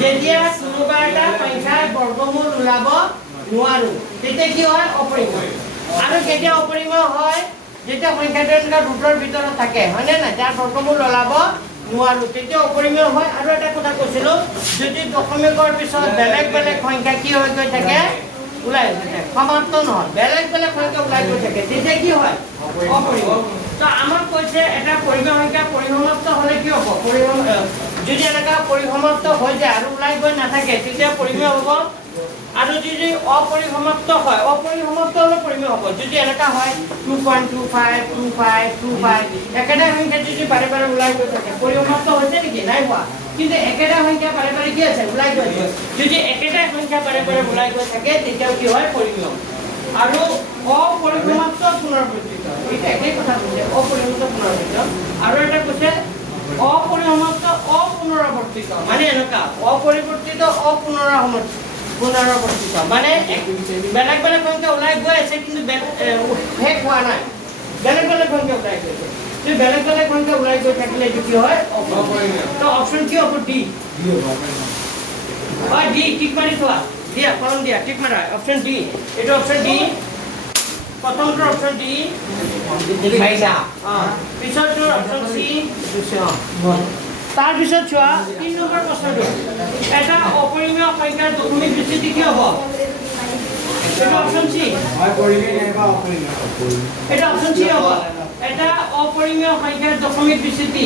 যেতিয়া কোনোবা এটা সংখ্যাৰ বৰ্গমূল ওলাব নোৱাৰো তেতিয়া কি হয় অপৰিমেয় আৰু কেতিয়া অপৰিমেয় হয় যেতিয়া সংখ্যাটো এনেকুৱা ৰুটৰ ভিতৰত থাকে হয়নে নাই তাৰ বৰ্গমূল ওলাব নোৱাৰো তেতিয়া অপৰিমেয় হয় আৰু এটা কথা কৈছিলো যদি দশমিকৰ পিছত বেলেগ বেলেগ সংখ্যা কি হৈ গৈ থাকে ওলাই গৈ থাকে সমাপ্ত নহয় বেলেগ বেলেগ সংখ্যা ওলাই গৈ থাকে তেতিয়া কি হয় অপৰিমেয় তো আমাক কৈছে এটা পৰিমেয় সংখ্যা পৰিসমাপ্ত হ'লে কি হ'ব যদি এনেকুৱা পৰিসমাপ্ত হৈ যায় আৰু ওলাই গৈ নাথাকে তেতিয়া পৰিমেয় হ'ব আৰু যদি অপৰিসমাপ্ত হয় অপৰিসমাপ্ত হ'লে পৰিমেয় হ'ব যদি এনেকা হয় 2.25 একেটা সংখ্যা যদি বাৰে বাৰে ওলাই গৈ থাকে পৰিসমাপ্ত হৈছে নেকি নাই হোৱা কিন্তু একেটা সংখ্যা বাৰে বাৰে কি আছে ওলাই গৈ আছে যদি একেটা সংখ্যা বাৰে বাৰে ওলাই গৈ থাকে তেতিয়া কি হয় পৰিমেয় আৰু অপৰিসমাপ্ত পুনৰাবৰ্তিত এটা একেই কথা কৈছে অপৰিসমাপ্ত পুনৰাবৰ্তিত আৰু এটা কৈছে অপৰিসমাপ্ত অপুনৰাবৰ্তিত মানে এনেকা অপৰিৱৰ্তিত পুনৰাবৰ্তিত মানে বেলেগ বেলেগ সংখ্যা ওলাই গৈ আছে কিন্তু শেষ হোৱা নাই বেলেগ বেলেগ সংখ্যা ওলাই গৈ আছে যদি বেলেগ বেলেগ সংখ্যা ওলাই গৈ থাকিলে এইটো কি হয় তো অপশ্যন কি হ'ব ডি হয় ডি টিক মাৰি থোৱা দিয়া কলম দিয়া টিক মাৰা অপশ্যন ডি এইটো অপশ্যন ডি প্ৰথমটো অপশ্যন ডি পিছৰটো অপশ্যন চি তাৰপিছত চোৱা 3 নম্বৰ প্ৰশ্নটো এটা অপৰিমেয় সংখ্যাৰ দশমিক বিস্তৃতি কি হ'ব এটা অপশ্যন চি হয় পৰিমেয় নাইবা অপৰিমেয় এটা অপশ্যন চি হ'ব এটা অপৰিমেয় সংখ্যাৰ দশমিক বিস্তৃতি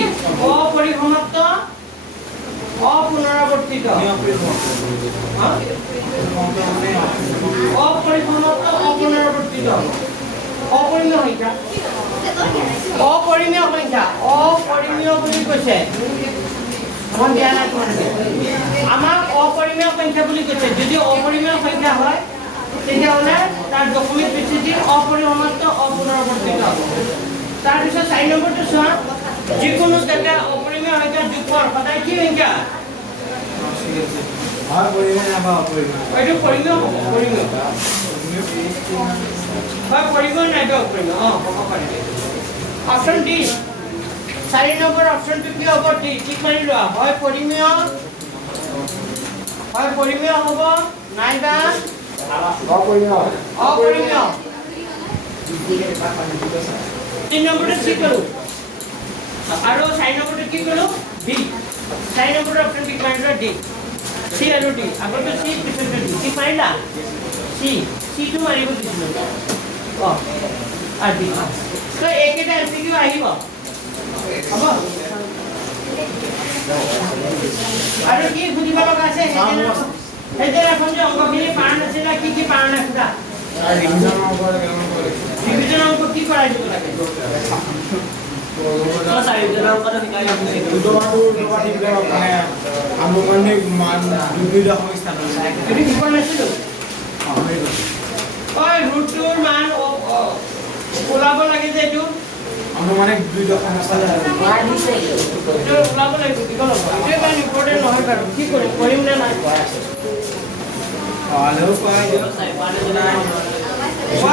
অপৰিসমাপ্ত অপুনৰাবৰ্তিত অপৰিসমাপ্ত অপুনৰাবৰ্তিত অপৰিমেয় সংখ্যা অপৰিমেয় বুলি কৈছে মন দিয়া নাই তোমালোকে আমাক অপৰিমেয় সংখ্যা বুলি কৈছে যদি অপৰিমেয় সংখ্যা হয় তেতিয়াহ'লে তাৰ দশমিক বিস্তৃতি অপৰিসমাপ্ত অপুনৰাবৰ্তিত হ'ব তাৰপিছত 4 নম্বৰটো চোৱা যিকোনো এটা অপৰিমেয় সংখ্যা যোগফল সদায় কি সংখ্যা এইটো পৰিমেয় হ'ব পৰিমেয় হয় পৰিমেয় নাইবা অপৰিমেয় হ'ব পাৰে অপশ্যন ডি 4 নম্বৰ অপশ্যনটো কি হ'ব ডি ঠিক মাৰি লোৱা হয় পৰিমেয় হ'ব নাইবা অপৰিমেয় 3 নম্বৰটো কি কৰো আৰু 4 নম্বৰটো কি কৰো ডি 4 নম্বৰ অপশ্যন ঠিক মাৰি লোৱা ডি সি আৰু ডি আগতে সি পিছতে ডি ঠিক মাৰিলা সিটো মাৰিব দিছিলো আৰু ডি তো একেটা এমসিকিউ আহিব হ'ব আৰু কি বুজিব লগা আছে সেইদিনাখন যে অংকখিনি পাৰ নাছিলে কি পাৰ নাছিলা ডিভিজন অংক কি কৰাই দিব লাগে ৰুটটোৰ মান ওলাব লাগে যে এইটো মানে 2 দশমিক ওলাব লাগিব কি ক'ব এইটো ইমান ইম্পৰ্টেণ্ট নহয় বাৰু কি কৰিম নে নাই কোৱা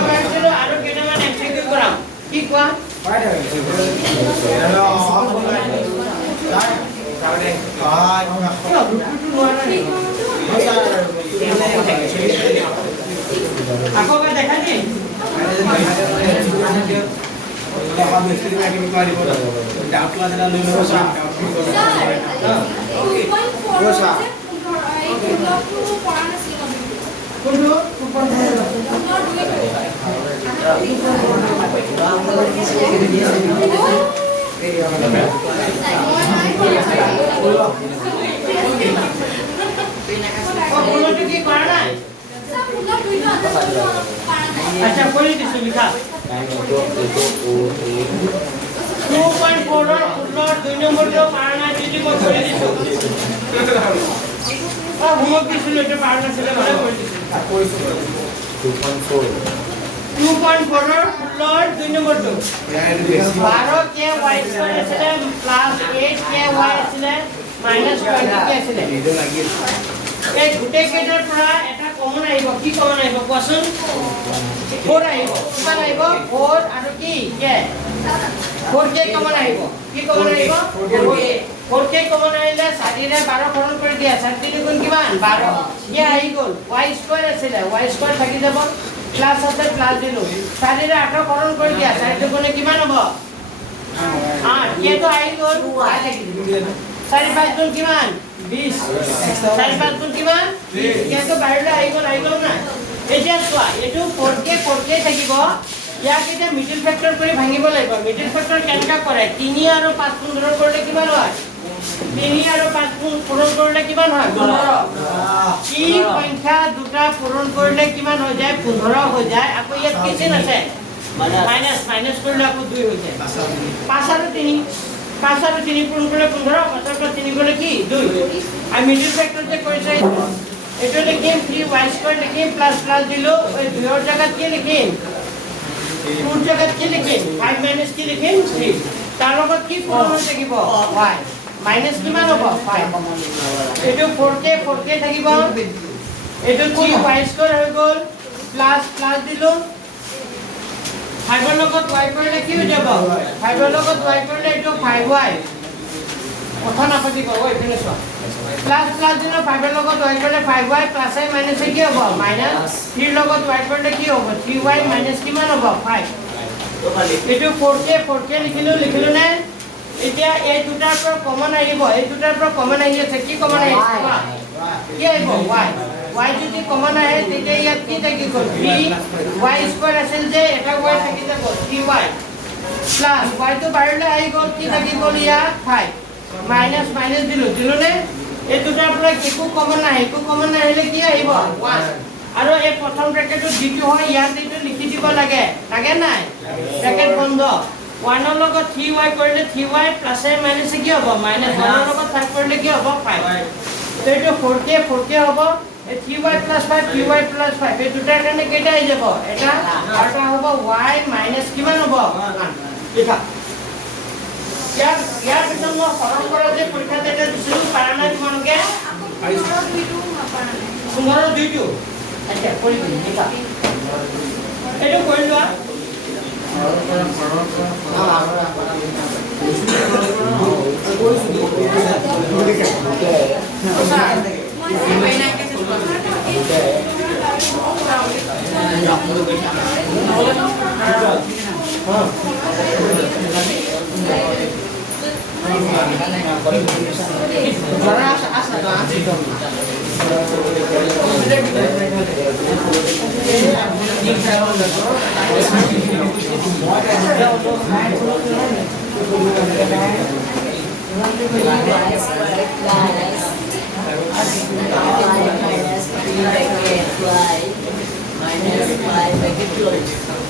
পাৰিছিলোঁ আৰু কেইটামান এমচিকিউ কৰাম কি কোৱা আকৌ দেখা দিম কি কৰা নাই আচ্ছা কৰি দিছো লিখা 2.4 2 নম্বৰটো পাৰা নাই যদি মই কৰি দিছো হোমৱৰ্ক দিছিলো এইটো পাৰা নাছিলে মানে কৰি দিছো 2.4 2 নম্বৰটো 12 কে y স্কয়াৰ আছিলে প্লাস 8 কে y আছিলে মাইনাস 20 কে আছিলে এই গোটেই কেইটাৰ পৰা এটা কমন আহিব কি কমন আহিব কোৱাচোন 4 আহিব কিমান আহিব 4 আৰু কি কে 4 কে কমন আহিব কি কমন আহিব 4 কে কমন আহিলে 4 ৰে 12 হৰণ কৰি দিয়া 4 গুণ কিমান 12 কে আহি গ'ল y স্কয়াৰ আছিলে y স্কয়াৰ থাকি যাব প্লাস আছে প্লাস দিলো 4 ৰে 8 হৰণ কৰি দিয়া 4 গুণে কিমান হ'ব 8 কে তো আহি গ'ল y থাকি দিব 4 5 গুণ কিমান 20 4 5 গুণ কিমান 20 কে তো বাইরে আহি গ'ল না এতিয়া চোৱা এটো 4k থাকিব ইয়াক এতিয়া মিডল ফ্যাক্টৰ কৰি ভাঙিব লাগিব মিডল ফ্যাক্টৰ কেনেকা কৰে 3 আৰু 5 পূৰণ কৰিলে কিমান হয় 3 আৰু 5 পূৰণ কৰিলে কিমান হয় 15 কি সংখ্যা দুটা পূৰণ কৰিলে কিমান হৈ যায় 15 হৈ যায় আকৌ ইয়াত কি চিন আছে মাইনাস কৰিলে আকৌ 2 হৈ যায় 5 আৰু 3 পূৰণ কৰিলে 15 5 আৰু 3 গলে কি 2 আৰু মিডল ফ্যাক্টৰ যে কৰিছে এটো লিখিম 3y² লিখিম প্লাস দিলো ওই 2 এর জায়গা কি লিখিম 2 জায়গা কি লিখিম 5 মাইনাস কি লিখিম 3 তার লগত কি পূরণ হৈ থাকিব y মাইনাস কিমান হ'ব 5 এটো 4k থাকিব এটো 3y² হৈ গল প্লাস দিলো 5 এর লগত y কৰিলে কি হৈ যাব 5 এৰ লগত y কৰিলে এটো 5y কথা না পাতিব ওই ফিনিশ প্লাস দিলো 5 এর লগত y কৰিলে 5y প্লাস এ মাইনাস কি হ'ব মাইনাস 3 লগত y কৰিলে কি হ'ব 3y মাইনাস কিমান হ'ব 5 এটো 4k লিখিলো নে এতিয়া এই দুটাৰ পৰা কমন আহিব এই দুটাৰ পৰা কমন আহি আছে কি কমন আহিছে কি আহিব y যদি কমন আহে তেতিয়া ইয়াত কি থাকি গ'ল 3y² আছিল যে এটা y থাকি যাব 3y প্লাস y তো বাইরে আহি গ'ল কি থাকি গ'ল ইয়াত 5 মাইনাস দিলো নে এই দুটাৰ পৰা একো কমন আহিলে কি আহিব 1 আৰু এই প্ৰথম ব্ৰেকেটত যেটো হয় ইয়াত এইটো লিখি দিব লাগে নাই ব্ৰেকেট বন্ধ 1 ৰ লগত 3y কৰিলে 3y প্লাস এ মাইনাস কি হ'ব মাইনাস 1 ৰ লগত 5 কৰিলে কি হ'ব 5 তো এইটো 4k হ'ব এই 3y প্লাস 5 3y প্লাস 5 এই দুটাৰ কাৰণে কেইটা আহি যাব এটা আৰটা হ'ব y মাইনাস কিমান হ'ব 1 লিখা ইয়াৰ পিছত মই সৰল কৰা যে পৰীক্ষাত এটা দিছিলো পাৰা নাই তোমালোকে 15 আচ্ছা কৰি দিম লিখা এইটো কৰি লোৱা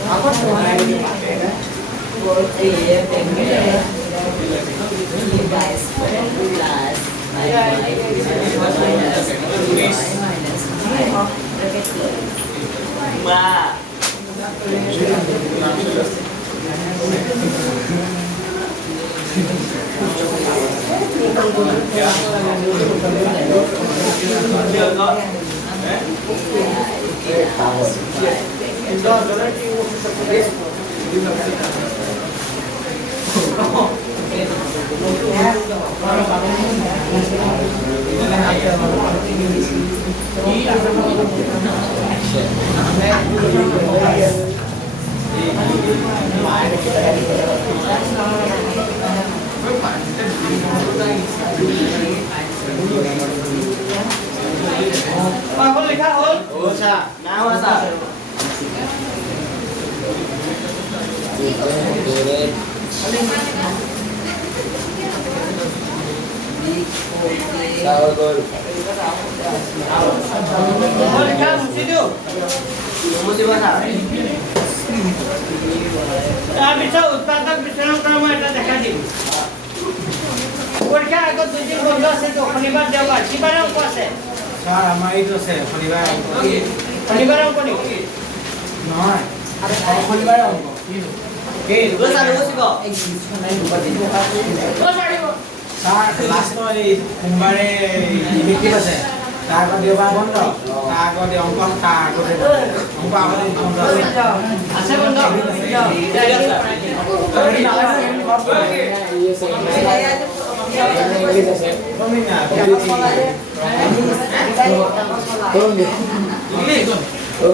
Ako to. Hol लिखा hol. अच्छा नाम आता Hol लिखा musidu. मुझे बता তাৰ পিছত উৎপাদক বিচৰণ ক্ৰম এটা দেখা দিম পৰীক্ষাৰ আগত দুদিন বন্ধ আছে তো শনিবাৰ দেওবাৰ কি বাৰ অংক আছে স্যাৰ আমাৰ এই তো আছে শনিবাৰ অঙ্ক শনিবাৰ অংক নেকি নহয় শনিবার অঙ্ক के रोज आलू को सिको স্যার লাস্ট এই সোমবারে ইলেক্টিভ আছে তাৰ আগত দেওবাৰ বন্ধ তাৰ আগত অঙ্ক তাৰ আগত অঙ্ক আগতে বন্ধ আছে বন্ধ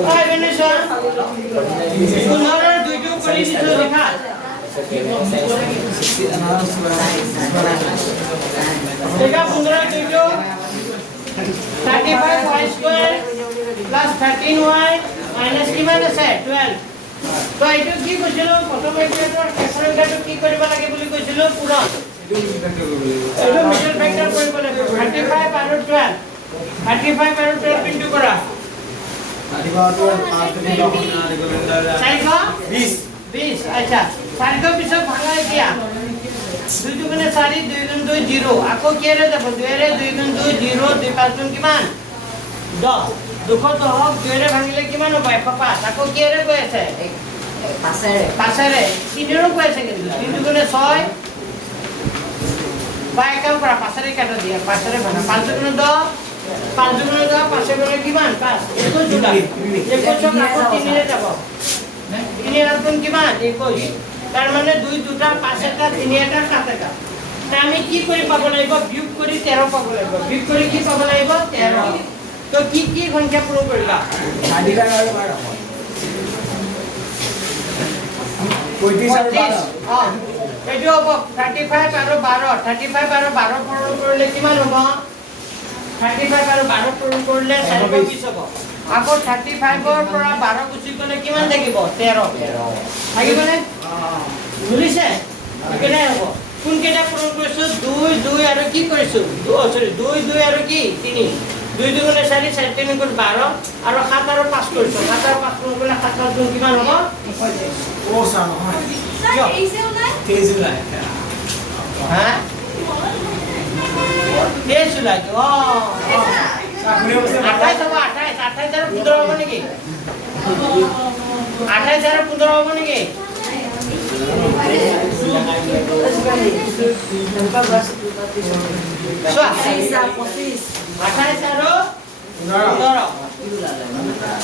Ay, Venezuela. Punharar duidu kori disu likha. Dekha punharar duidu 35y square plus 13y minus kiman ase 12. তো এইটো কি কৈছিল প্ৰথম ইকুৱেটৰ ক্যালকুলেটৰটো কি কৰিব লাগে বুলি কৈছিল পুৰণ এইটো মিডল ফেক্টৰ কৰিব লাগে 35 আৰু 12 35 আৰু 12 ইনটু কৰা 20 আচ্ছা 4 পিছত ভাঙাই দিয়া 2 দুগুণে 4 2 গুণ 2 0 আকৌ কিৰে যাব 2 ৰে 2 গুণ 2 0 2 5 গুণ কিমান 10 210 2 ৰে ভাঙিলে কিমান হ'ব 105 আকৌ কিৰে গৈ আছে পাছৰে 3 ৰে গৈ আছে কিন্তু 3 দুগুণে 6 বাই কাম কৰা পাছৰে কাটা দিয়া পাছৰে ভাঙা 5 গুণ 10 5 গুণ 10 পাছৰে গলে কিমান 5 21 জুলাই 21 আকৌ 3 ৰে যাব 3 ৰ গুণ কিমান 21 তাৰ মানে 2 দুটা 5 এটা 3 এটা 7 এটা আমি কি কৰি পাব লাগিব বিয়োগ কৰি 13 পাব লাগিব বিয়োগ কৰি কি পাব লাগিব 13 তো কি সংখ্যা পূৰণ কৰিলা এইটো হ'ব 35 আৰু 12 35 আৰু 12 পূৰণ কৰিলে কিমান হ'ব 35 আৰু 12 পূৰণ কৰিলে 420 হ'ব আকৌ 35 ৰ পৰা 12 গুচি গলে কিমান থাকিব 13 থাকিবনে বুলিছে কেনে হ'ব কোন কেটা পূৰণ কৰিছো 2 2 আৰু কি কৰিছো সৰি 2 2 আৰু কি 3 2 দুগুণে 4 4 3 গুণ 12 আৰু 7 আৰু 5 কৰিছো 7 আৰু 5 পূৰণ কৰিলে 7 গুণ কিমান হ'ব 35 ও স্যার নহয় Sir, easy ulit? 23 জুলাই হা 23 জুলাই আপুনি কৈছে 28 হ'ব 28 আৰু 15 হ'ব নেকি 28 আৰু 15 হ'ব নেকি চোৱা 28 আৰু 15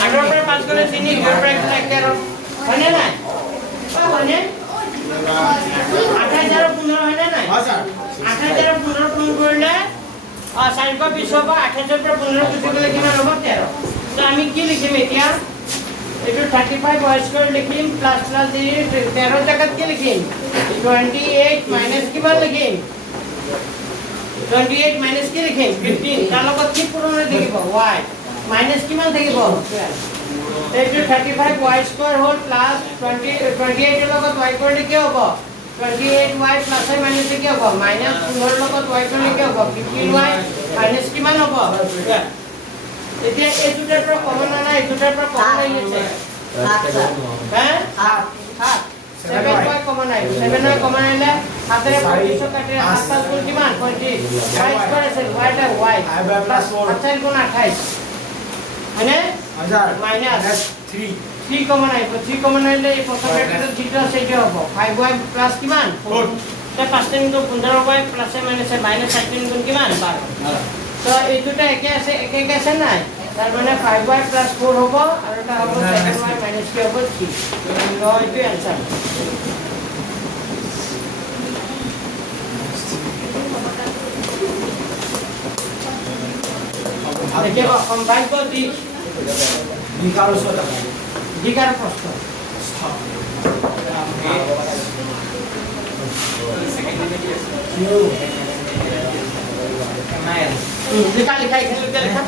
8 পৰা 5 গলে 3 2 পৰা 1 11 হয়নে নাই হয়নে 28 আৰু 15 হয়নে নাই হয় স্যাৰ 28 আৰু 15 পূৰণ কৰিলে 420 হ'ব 28 ৰ পৰা 15 গুচি গলে কিমান হ'ব 13 তো আমি কি লিখিম এতিয়া এইটো 35 y স্কয়ার লিখিম প্লাস প্লাস 13 জায়গাত কি লিখিম 28 মাইনাস কিমান লিখিম 28 মাইনাস কি লিখিম 15 তাৰ লগত কি পূৰণ হৈ থাকিব y মাইনাস কিমান থাকিব 12 এইটো 35 y স্কয়ার হ'ল প্লাস 28 ৰ লগত y কৰিলে কি হ'ব 28y প্লাস y মাইনাস কি হ'ব মাইনাস 15 ৰ লগত y কৰিলে কি হ'ব 15y মাইনাস কিমান হ'ব এতিয়া এই দুটাৰ পৰা কমন আনা এই দুটাৰ পৰা কমন আহি আছে হে সাত সাত 7 কমন নাই 7 কমন আইলে হাতেৰে 35 কাটি 7 প্লাস 4 কিমান 35 y স্কয়ার আছে y টা y প্লাস 4 7 গুণ 28 মানে মাইনাস 3 কমন আইব 3 কমন আইলে এই প্রথম ব্র্যাকেটত যেটা আছে এটা হ'ব 5y প্লাস কিমান 4 তে 5 গুণ 15y প্লাস মাইনাস মাইনাস 7 গুণ কিমান 12 তো এই দুটো একে আছে নাই তার মানে 5y প্লাস 4 হ'ব আৰু এটা হ'ব 7y মাইনাস কি হ'ব 3 তো এইটো आंसर देखिए कम्बाइन को दी निकालो सोता दिगार प्रश्न लिखा लिखा लिखा लिखा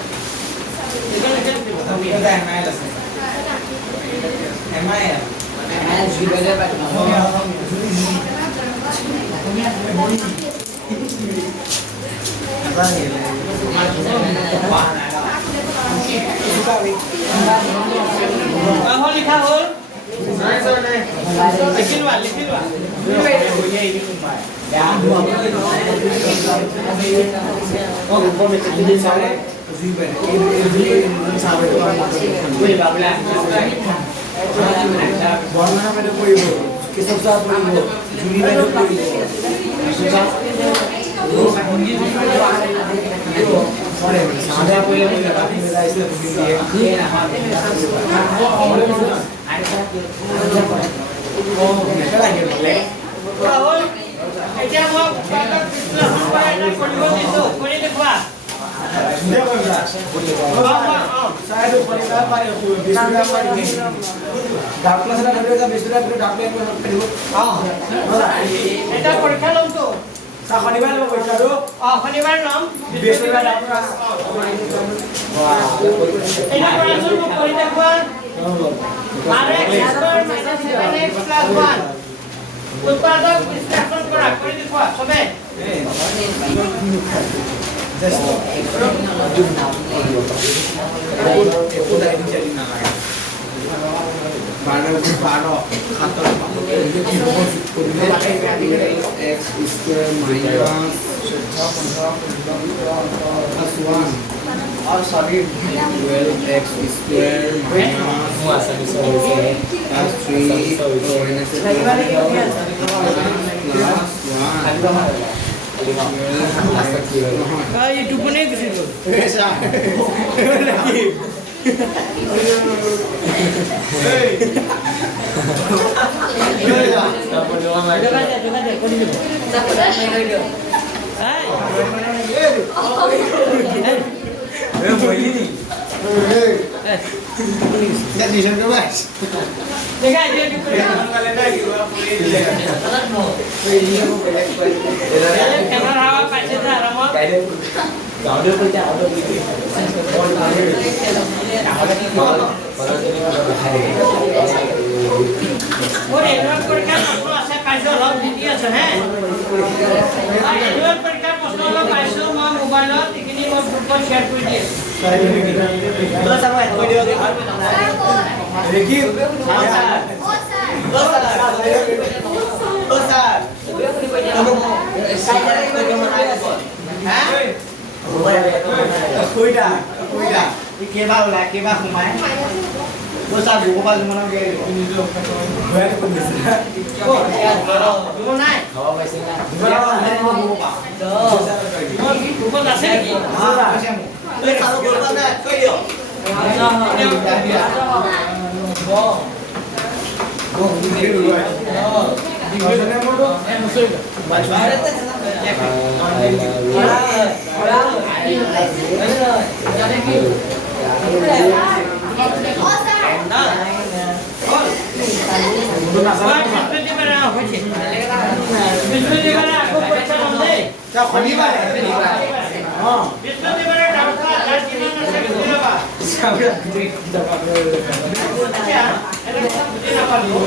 हो लिखिलवा বর্ণনা মেরে কইব কেসব সাথ কইব জুরি মেরে কইব পরে সাদা কইলে রাখি মেলাইছে দিয়ে ও মেটা লাগে বলে রাহুল এতিয়া মই বাগান বিশ্লেষণ কৰা এটা কৰিব দিছো কৰি দেখুৱা সুন্দৰ কইবা সাইড পৰিবা পাৰে বিস্কুট পাৰে ডাকলা সেটা ধৰে যা বিস্কুট ধৰে ডাকলে দিব এটা পৰীক্ষা লম তো তা শনিবাৰ লব পৰীক্ষা দো শনিবাৰ লম বৃহস্পতিবাৰ ডাকলা এটা কৰাচোন মোক কৰি দেখুৱা rx square minus 7x plus 1 উৎপাদক বিশ্লেষণ কৰা কৰি দেখুৱা সবে itu pun ke situ.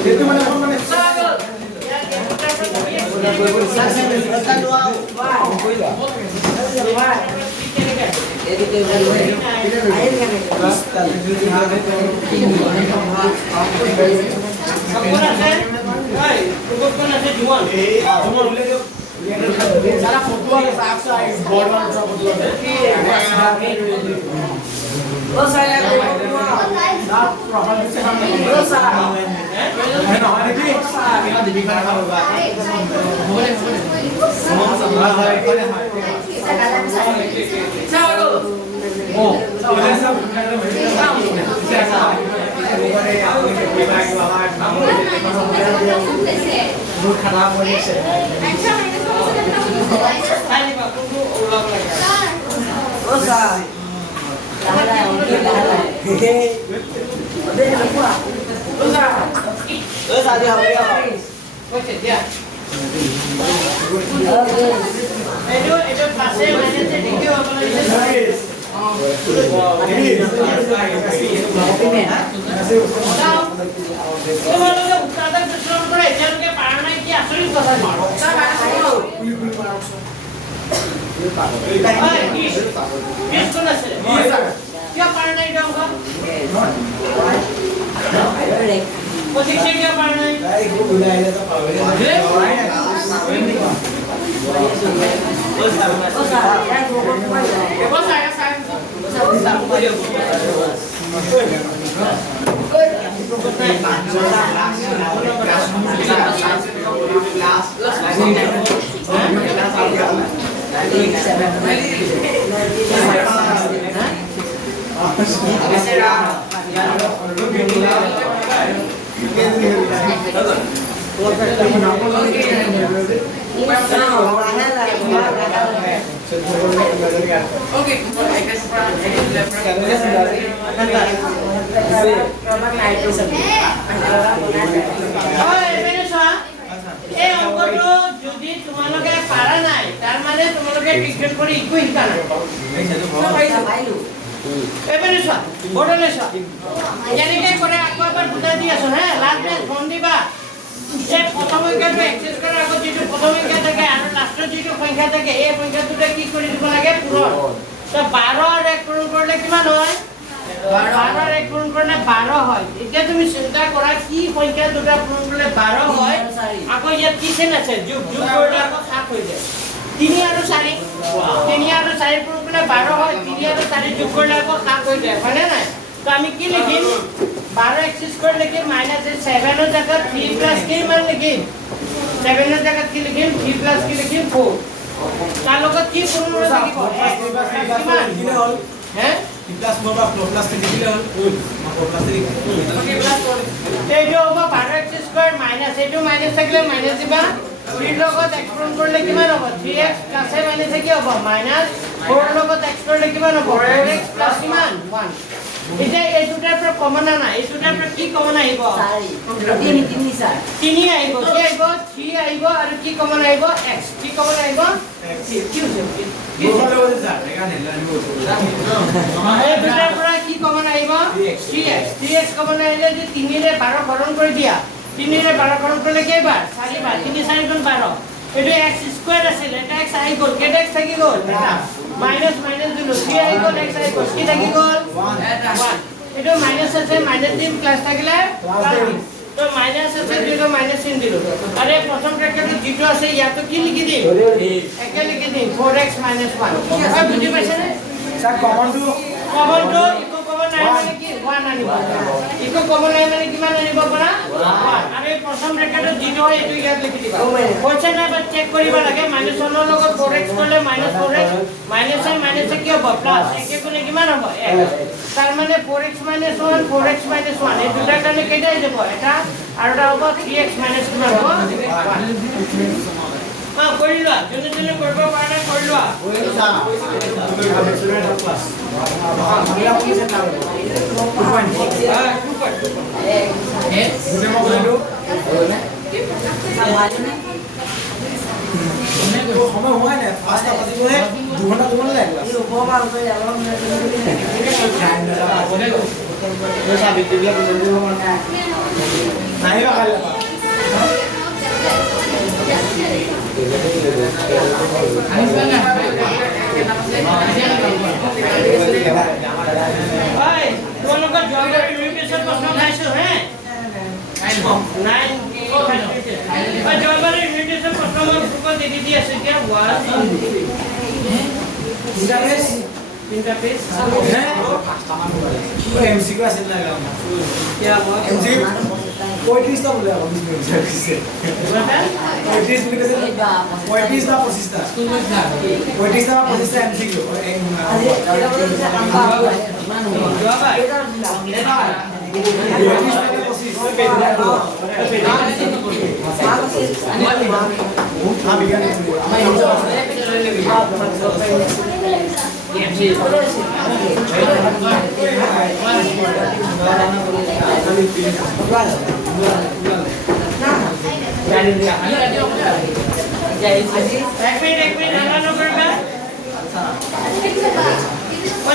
Itu mana কোন আছে এই গ্ৰুপত কোন আছে জুমন सारा फुटबॉल साफ साइज बॉल वाला सब फुटबॉल है ओ साया को ना प्रॉब्लम से हम ओ साया है ना है कि बिना दिखी का होगा बोले चलो ओ ये सब दूध खराब होने से खाली बा कुंडू ओला लगा ओ सा Di học đi học. oke dia itu pase mana se dikio kalau ini তোমালোকে উত্তাদন বিশ্লেষণ কৰে এতিয়ালৈকে পাৰা নাই কি আচৰিত কথা কিয় পাৰা নাই এইটো অংক পজিশন কিয় পাৰা নাই এই অংকটো যদি তোমালোকে পাৰা নাই তাৰ মানে তোমালোকে টিকেট কৰি একো শিকা নাই এবাৰে চোৱা বৰ্ডলে চোৱা যেনেকৈ কৰে আকৌ এবাৰ বুজাই দি আছো হা লাষ্ট বেঞ্চ ফোন দিবা যে প্ৰথম সংখ্যাটো এক্সেছ কৰাৰ আগত যিটো প্ৰথম সংখ্যা থাকে আৰু লাষ্টৰ যিটো সংখ্যা থাকে এই সংখ্যাটোতে কি কৰি দিব লাগে পূৰণ তো 12 আৰু 1 পূৰণ কৰিলে কিমান হয় 12 আৰু 1 পূৰণ কৰিলে 12 হয় এতিয়া তুমি চিন্তা কৰা কি সংখ্যা দুটা পূৰণ কৰিলে 12 হয় আকৌ ইয়াত কি চেন আছে যোগ কৰিলে আকৌ 7 হৈ যায় 3 আৰু 4 পূৰণ কৰিলে 12 হয় 3 আৰু 4 যোগ কৰিলে আকৌ 7 হৈ যায় হয়নে নাই তো আমি কি লিখিম 12 x স্কয়ার লিখিম মাইনাস 7 এর জায়গায় 3 প্লাস কি মান লিখিম 7 এর জায়গায় কি লিখিম 3 প্লাস কি লিখিম 4 তার লগত কি পূরণ করে থাকিব হ্যাঁ प्लस मोर प्लस 3 দিলে হল প্লাস 3 ওকে প্লাস 4 এই যে হবে 12 x স্কয়ার মাইনাস এটু মাইনাস থাকলে মাইনাস দিবা 3 লগত x পূরণ করলে কিমান হবে 3x প্লাস মাইনাস কি হবে মাইনাস 4 লগত x করলে কিমান হবে 4x প্লাস কিমান 1 এটা এই দুটাৰ পৰা কমন না এই দুটাৰ পৰা কি কমন আহিব 4 3 আহিব কি আহিব 3 আহিব আৰু কি কমন আহিব x কি কমন আহিব কি হৈছে কি হলো স্যার এখানে লাইন এই দুটাৰ পৰা কি কমন আহিব 3x কমন আহিলে যে 3 ৰে 12 হৰণ কৰি দিয়া 3 ৰে 12 হৰণ কৰিলে কেইবাৰ 4 বাৰ 3 4 গুণ 12 এটো x স্কয়ার আছিল এটা x আহি গল কেটা x থাকি গল এটা মাইনাস মাইনাস দিলো 3 আহি গল x আহি গল কি থাকি গল 1 এটো মাইনাস আছে মাইনাস দিম প্লাস থাকিলে তো মাইনাস আছে দুটো মাইনাস চিন দিলো আরে প্রথম ব্র্যাকেটে যেটো আছে ইয়াতো কি লিখি দিম একে লিখি দিম 4x - 1 আর বুঝি পাইছেন স্যার কমন টু ইকো কমন নাই মানে কি 1 আনিব ইকো কমন নাই মানে কিমান আনিব পৰা 1 আৰে প্ৰথম ব্ৰ্যাকেটে যেটো হয় এটো ইয়াত লিখি দিবা কোশ্চেন এবাৰ চেক কৰিব লাগে -1 ৰ লগত 4x করলে -4x মাইনাস কি হ'ব প্লাস একে কোনে কিমান হ'ব 1 তার মানে 4x - 1 4x - 1 এই দুটাৰ কাৰণে কেইটা হৈ যাব এটা আৰু এটা হ'ব 3x - কিমান হ'ব 1 কৰি লোৱা যোনে যোনে কৰিব পৰা নাই কৰি লোৱা সময় হয় না 5টা বাজিবহে 2 ঘন্টা লাগবে এই উপমা করে যাবো এই সাবিত্রীগুলো বন্ধু মানে নাই বাকাল আনিস বাঙ্গা মই গ্ৰুপত দেখি দি আছো এতিয়া 3টা পেজ এমসিকিউ আছে না এমসিকিউ 35 টা বলে আপনি বুঝাইছে 35 মিনিট আছে 35 টা 25 টা 35 টা 25 টা এমসিকিউ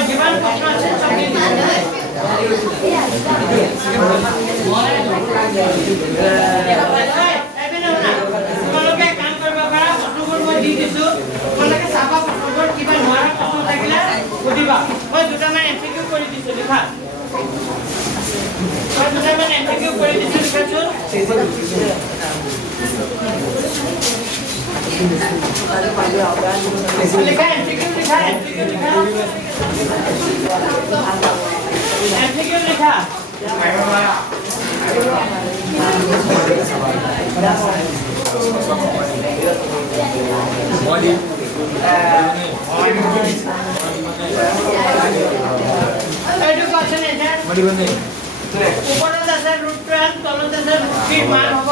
जीवन प्रश्न আছে তোমালোকে কাম কৰিব পাৰা প্ৰশ্নবোৰ মই দি দিছো তোমালোকে চাবা প্ৰশ্নবোৰ কিবা নোৱাৰা প্ৰশ্ন থাকিলে সুধিবা মই দুটামান এমসিকিউ কৰি দিছো লিখা মই দুটামান এমসিকিউ কৰি দিছো লিখাচোন लिखा एमसीक्यू लिखा एमसीक्यू लिखा एजुकेशन है ऊपर আছে √12 তলত আছে √3 মান হ'ব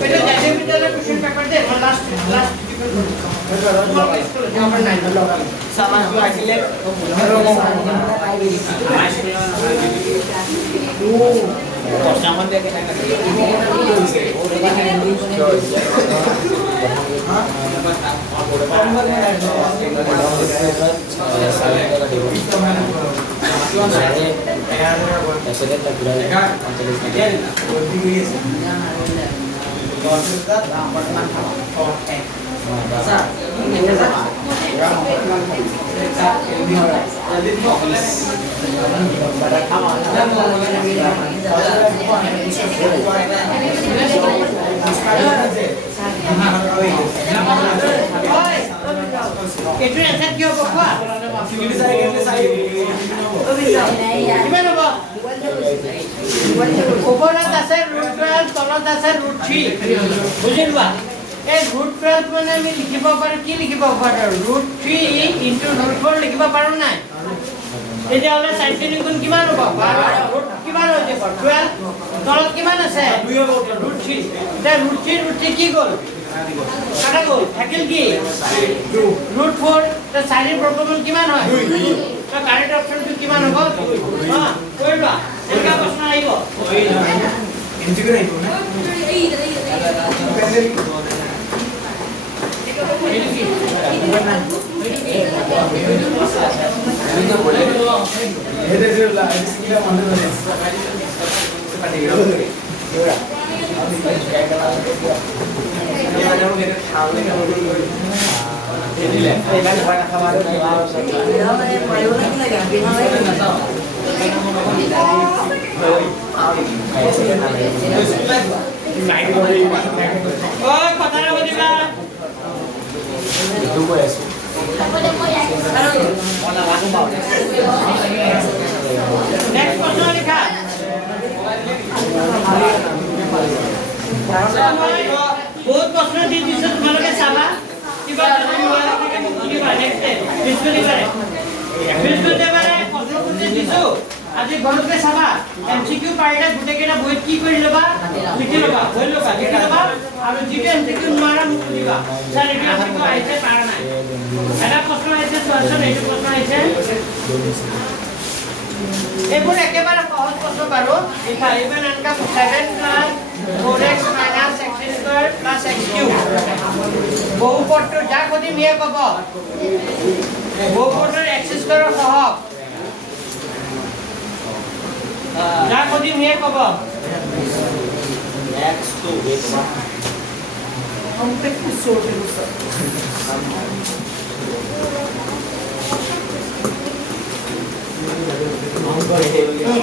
Pero ya se me da la cuestión para perder, no last. Sama juga hasilnya. Sama dia kita Itu yang saya kira apa? Gimana Pak? Ukuran dasar √12 তলত আছে √3 বুঝিল বা এই √12 মানে আমি লিখিব পাৰো কি লিখিব পাৰো √3 * √4 লিখিব পাৰো নাই এতিয়া হলে সাইন গুণ কিমান হ'ব 12 কিমান হৈ যাব 12 তলত কিমান আছে 2 হ'ব √3 এটা √3 কি গল কাটা গল থাকিল কি √4 তে সাইন প্রবলেম কিমান হয় 2 তো কারেক্ট অপশনটো কিমান হ'ব হ্যাঁ কইবা এনেকা প্রশ্ন আইব এমসিকিউ আইব না Oi, patara bodiba. Itu gue sih. Next question likha. बहुत प्रश्न दी दिस तुम्हारे साला किबा किबा नेक्स्ट बृहस्पतिबारे प्रश्न करते दिसो আজি ঘৰতে চাবা এমসিকিউ পাইলে গুটেকেটা বইত কি কৰি লবা লিখি লবা হৈ লবা লিখি লবা আৰু জিকে এমসিকিউ মাৰা মোক দিবা স্যাৰ এটা এমসিকিউ আইছে পাৰা নাই এটা প্ৰশ্ন আইছে চোৱাচোন এইটো প্ৰশ্ন আইছে এবোৰ একেবাৰে সহজ প্ৰশ্ন পাৰো এটা ইভেন আনকা 7 plus 4x minus x square plus x cube বহুপদটো যা কদি মিয়ে কব বহুপদৰ x স্কয়াৰৰ সহগ যা কদি মিয়ে কব x to base हमने कुछ सोचे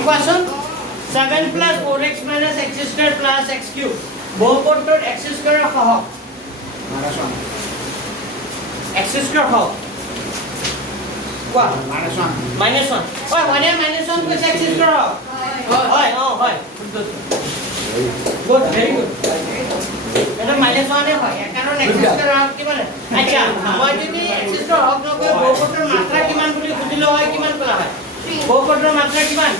কোৱাচোন 7 plus 4x minus x square plus x cube. বহুপদটোৰ x square সহগ। x square সহগ। কোৱা? minus 1. ঐ হয়নে minus 1 কৈছে x square সহগ? হয়, হয়। Good, very good. এটা minus 1 এ হয়। কাৰণ x square সহগ কিমান? আচ্ছা, মই যদি x square সহগ নকৈ বহুপদটোৰ মাত্ৰা কিমান বুলি খুজিলো হয় কিমান কলা হয়? বহুপদটোৰ মাত্ৰা কিমান?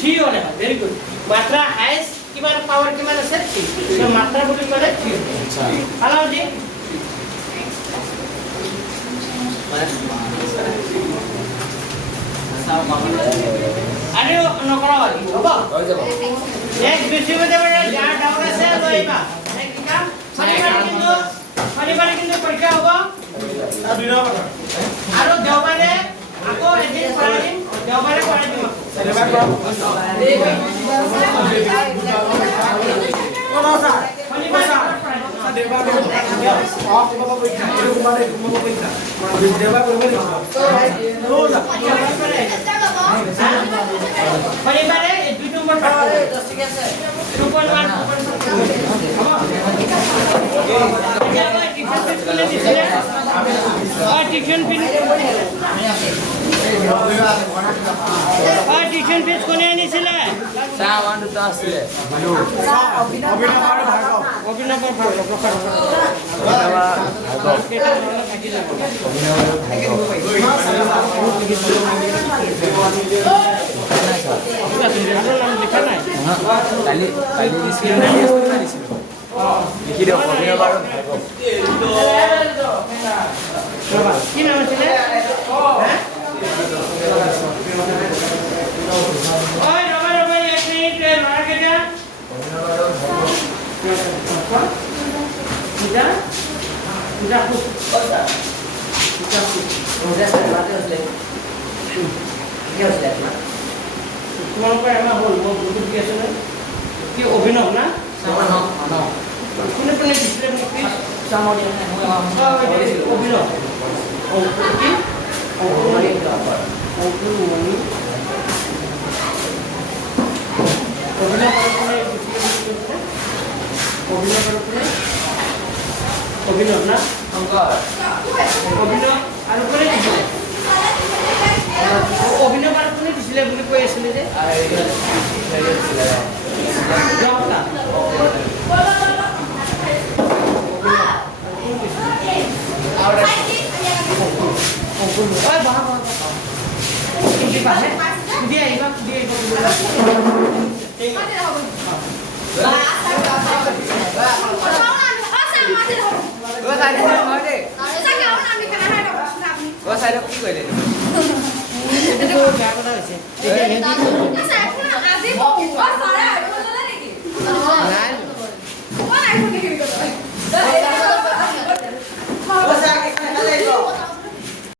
3 হলে হয়। Very good. মাত্ৰা হাইয়েস্ট কিমান পাৱাৰ কিমান আছে? 3। তো মাত্ৰা বুলি ক'লে 3। আচ্ছা। হালাও জি। আৰে নকৰা হয়। হ'ব? হৈ যাব। নেক্সট বিশ্ববিদ্যালয়ৰ যাৰ ডাউট আছে লইবা। নেক্সট কাম শনিবাৰে কিন্তু পৰীক্ষা হ'ব। আৰু দেওবাৰে আকৌ এদিন পঢ়াই দিম। দেওবাৰে পঢ়াই দিম। শনিবাৰে 2 নম্বৰ ঠিক আছে 2.1 টিউশন ফিজ কোনে আনিছিলে? কি নাম আছিলে? তোমালোকৰ এমাহ হ'ল মই বহুত দি আছো কি অভিনৱ না কোনে কোনে দিছিলে প্লিজ অভিনৱ কি অভিনৱ না অভিনৱ আৰু কোনে দিছিলে অভিনৱ আৰু কোনে দিছিলে বুলি কৈ আছিলে যে কি কৰিলে বেয়া কথা হৈছে নাই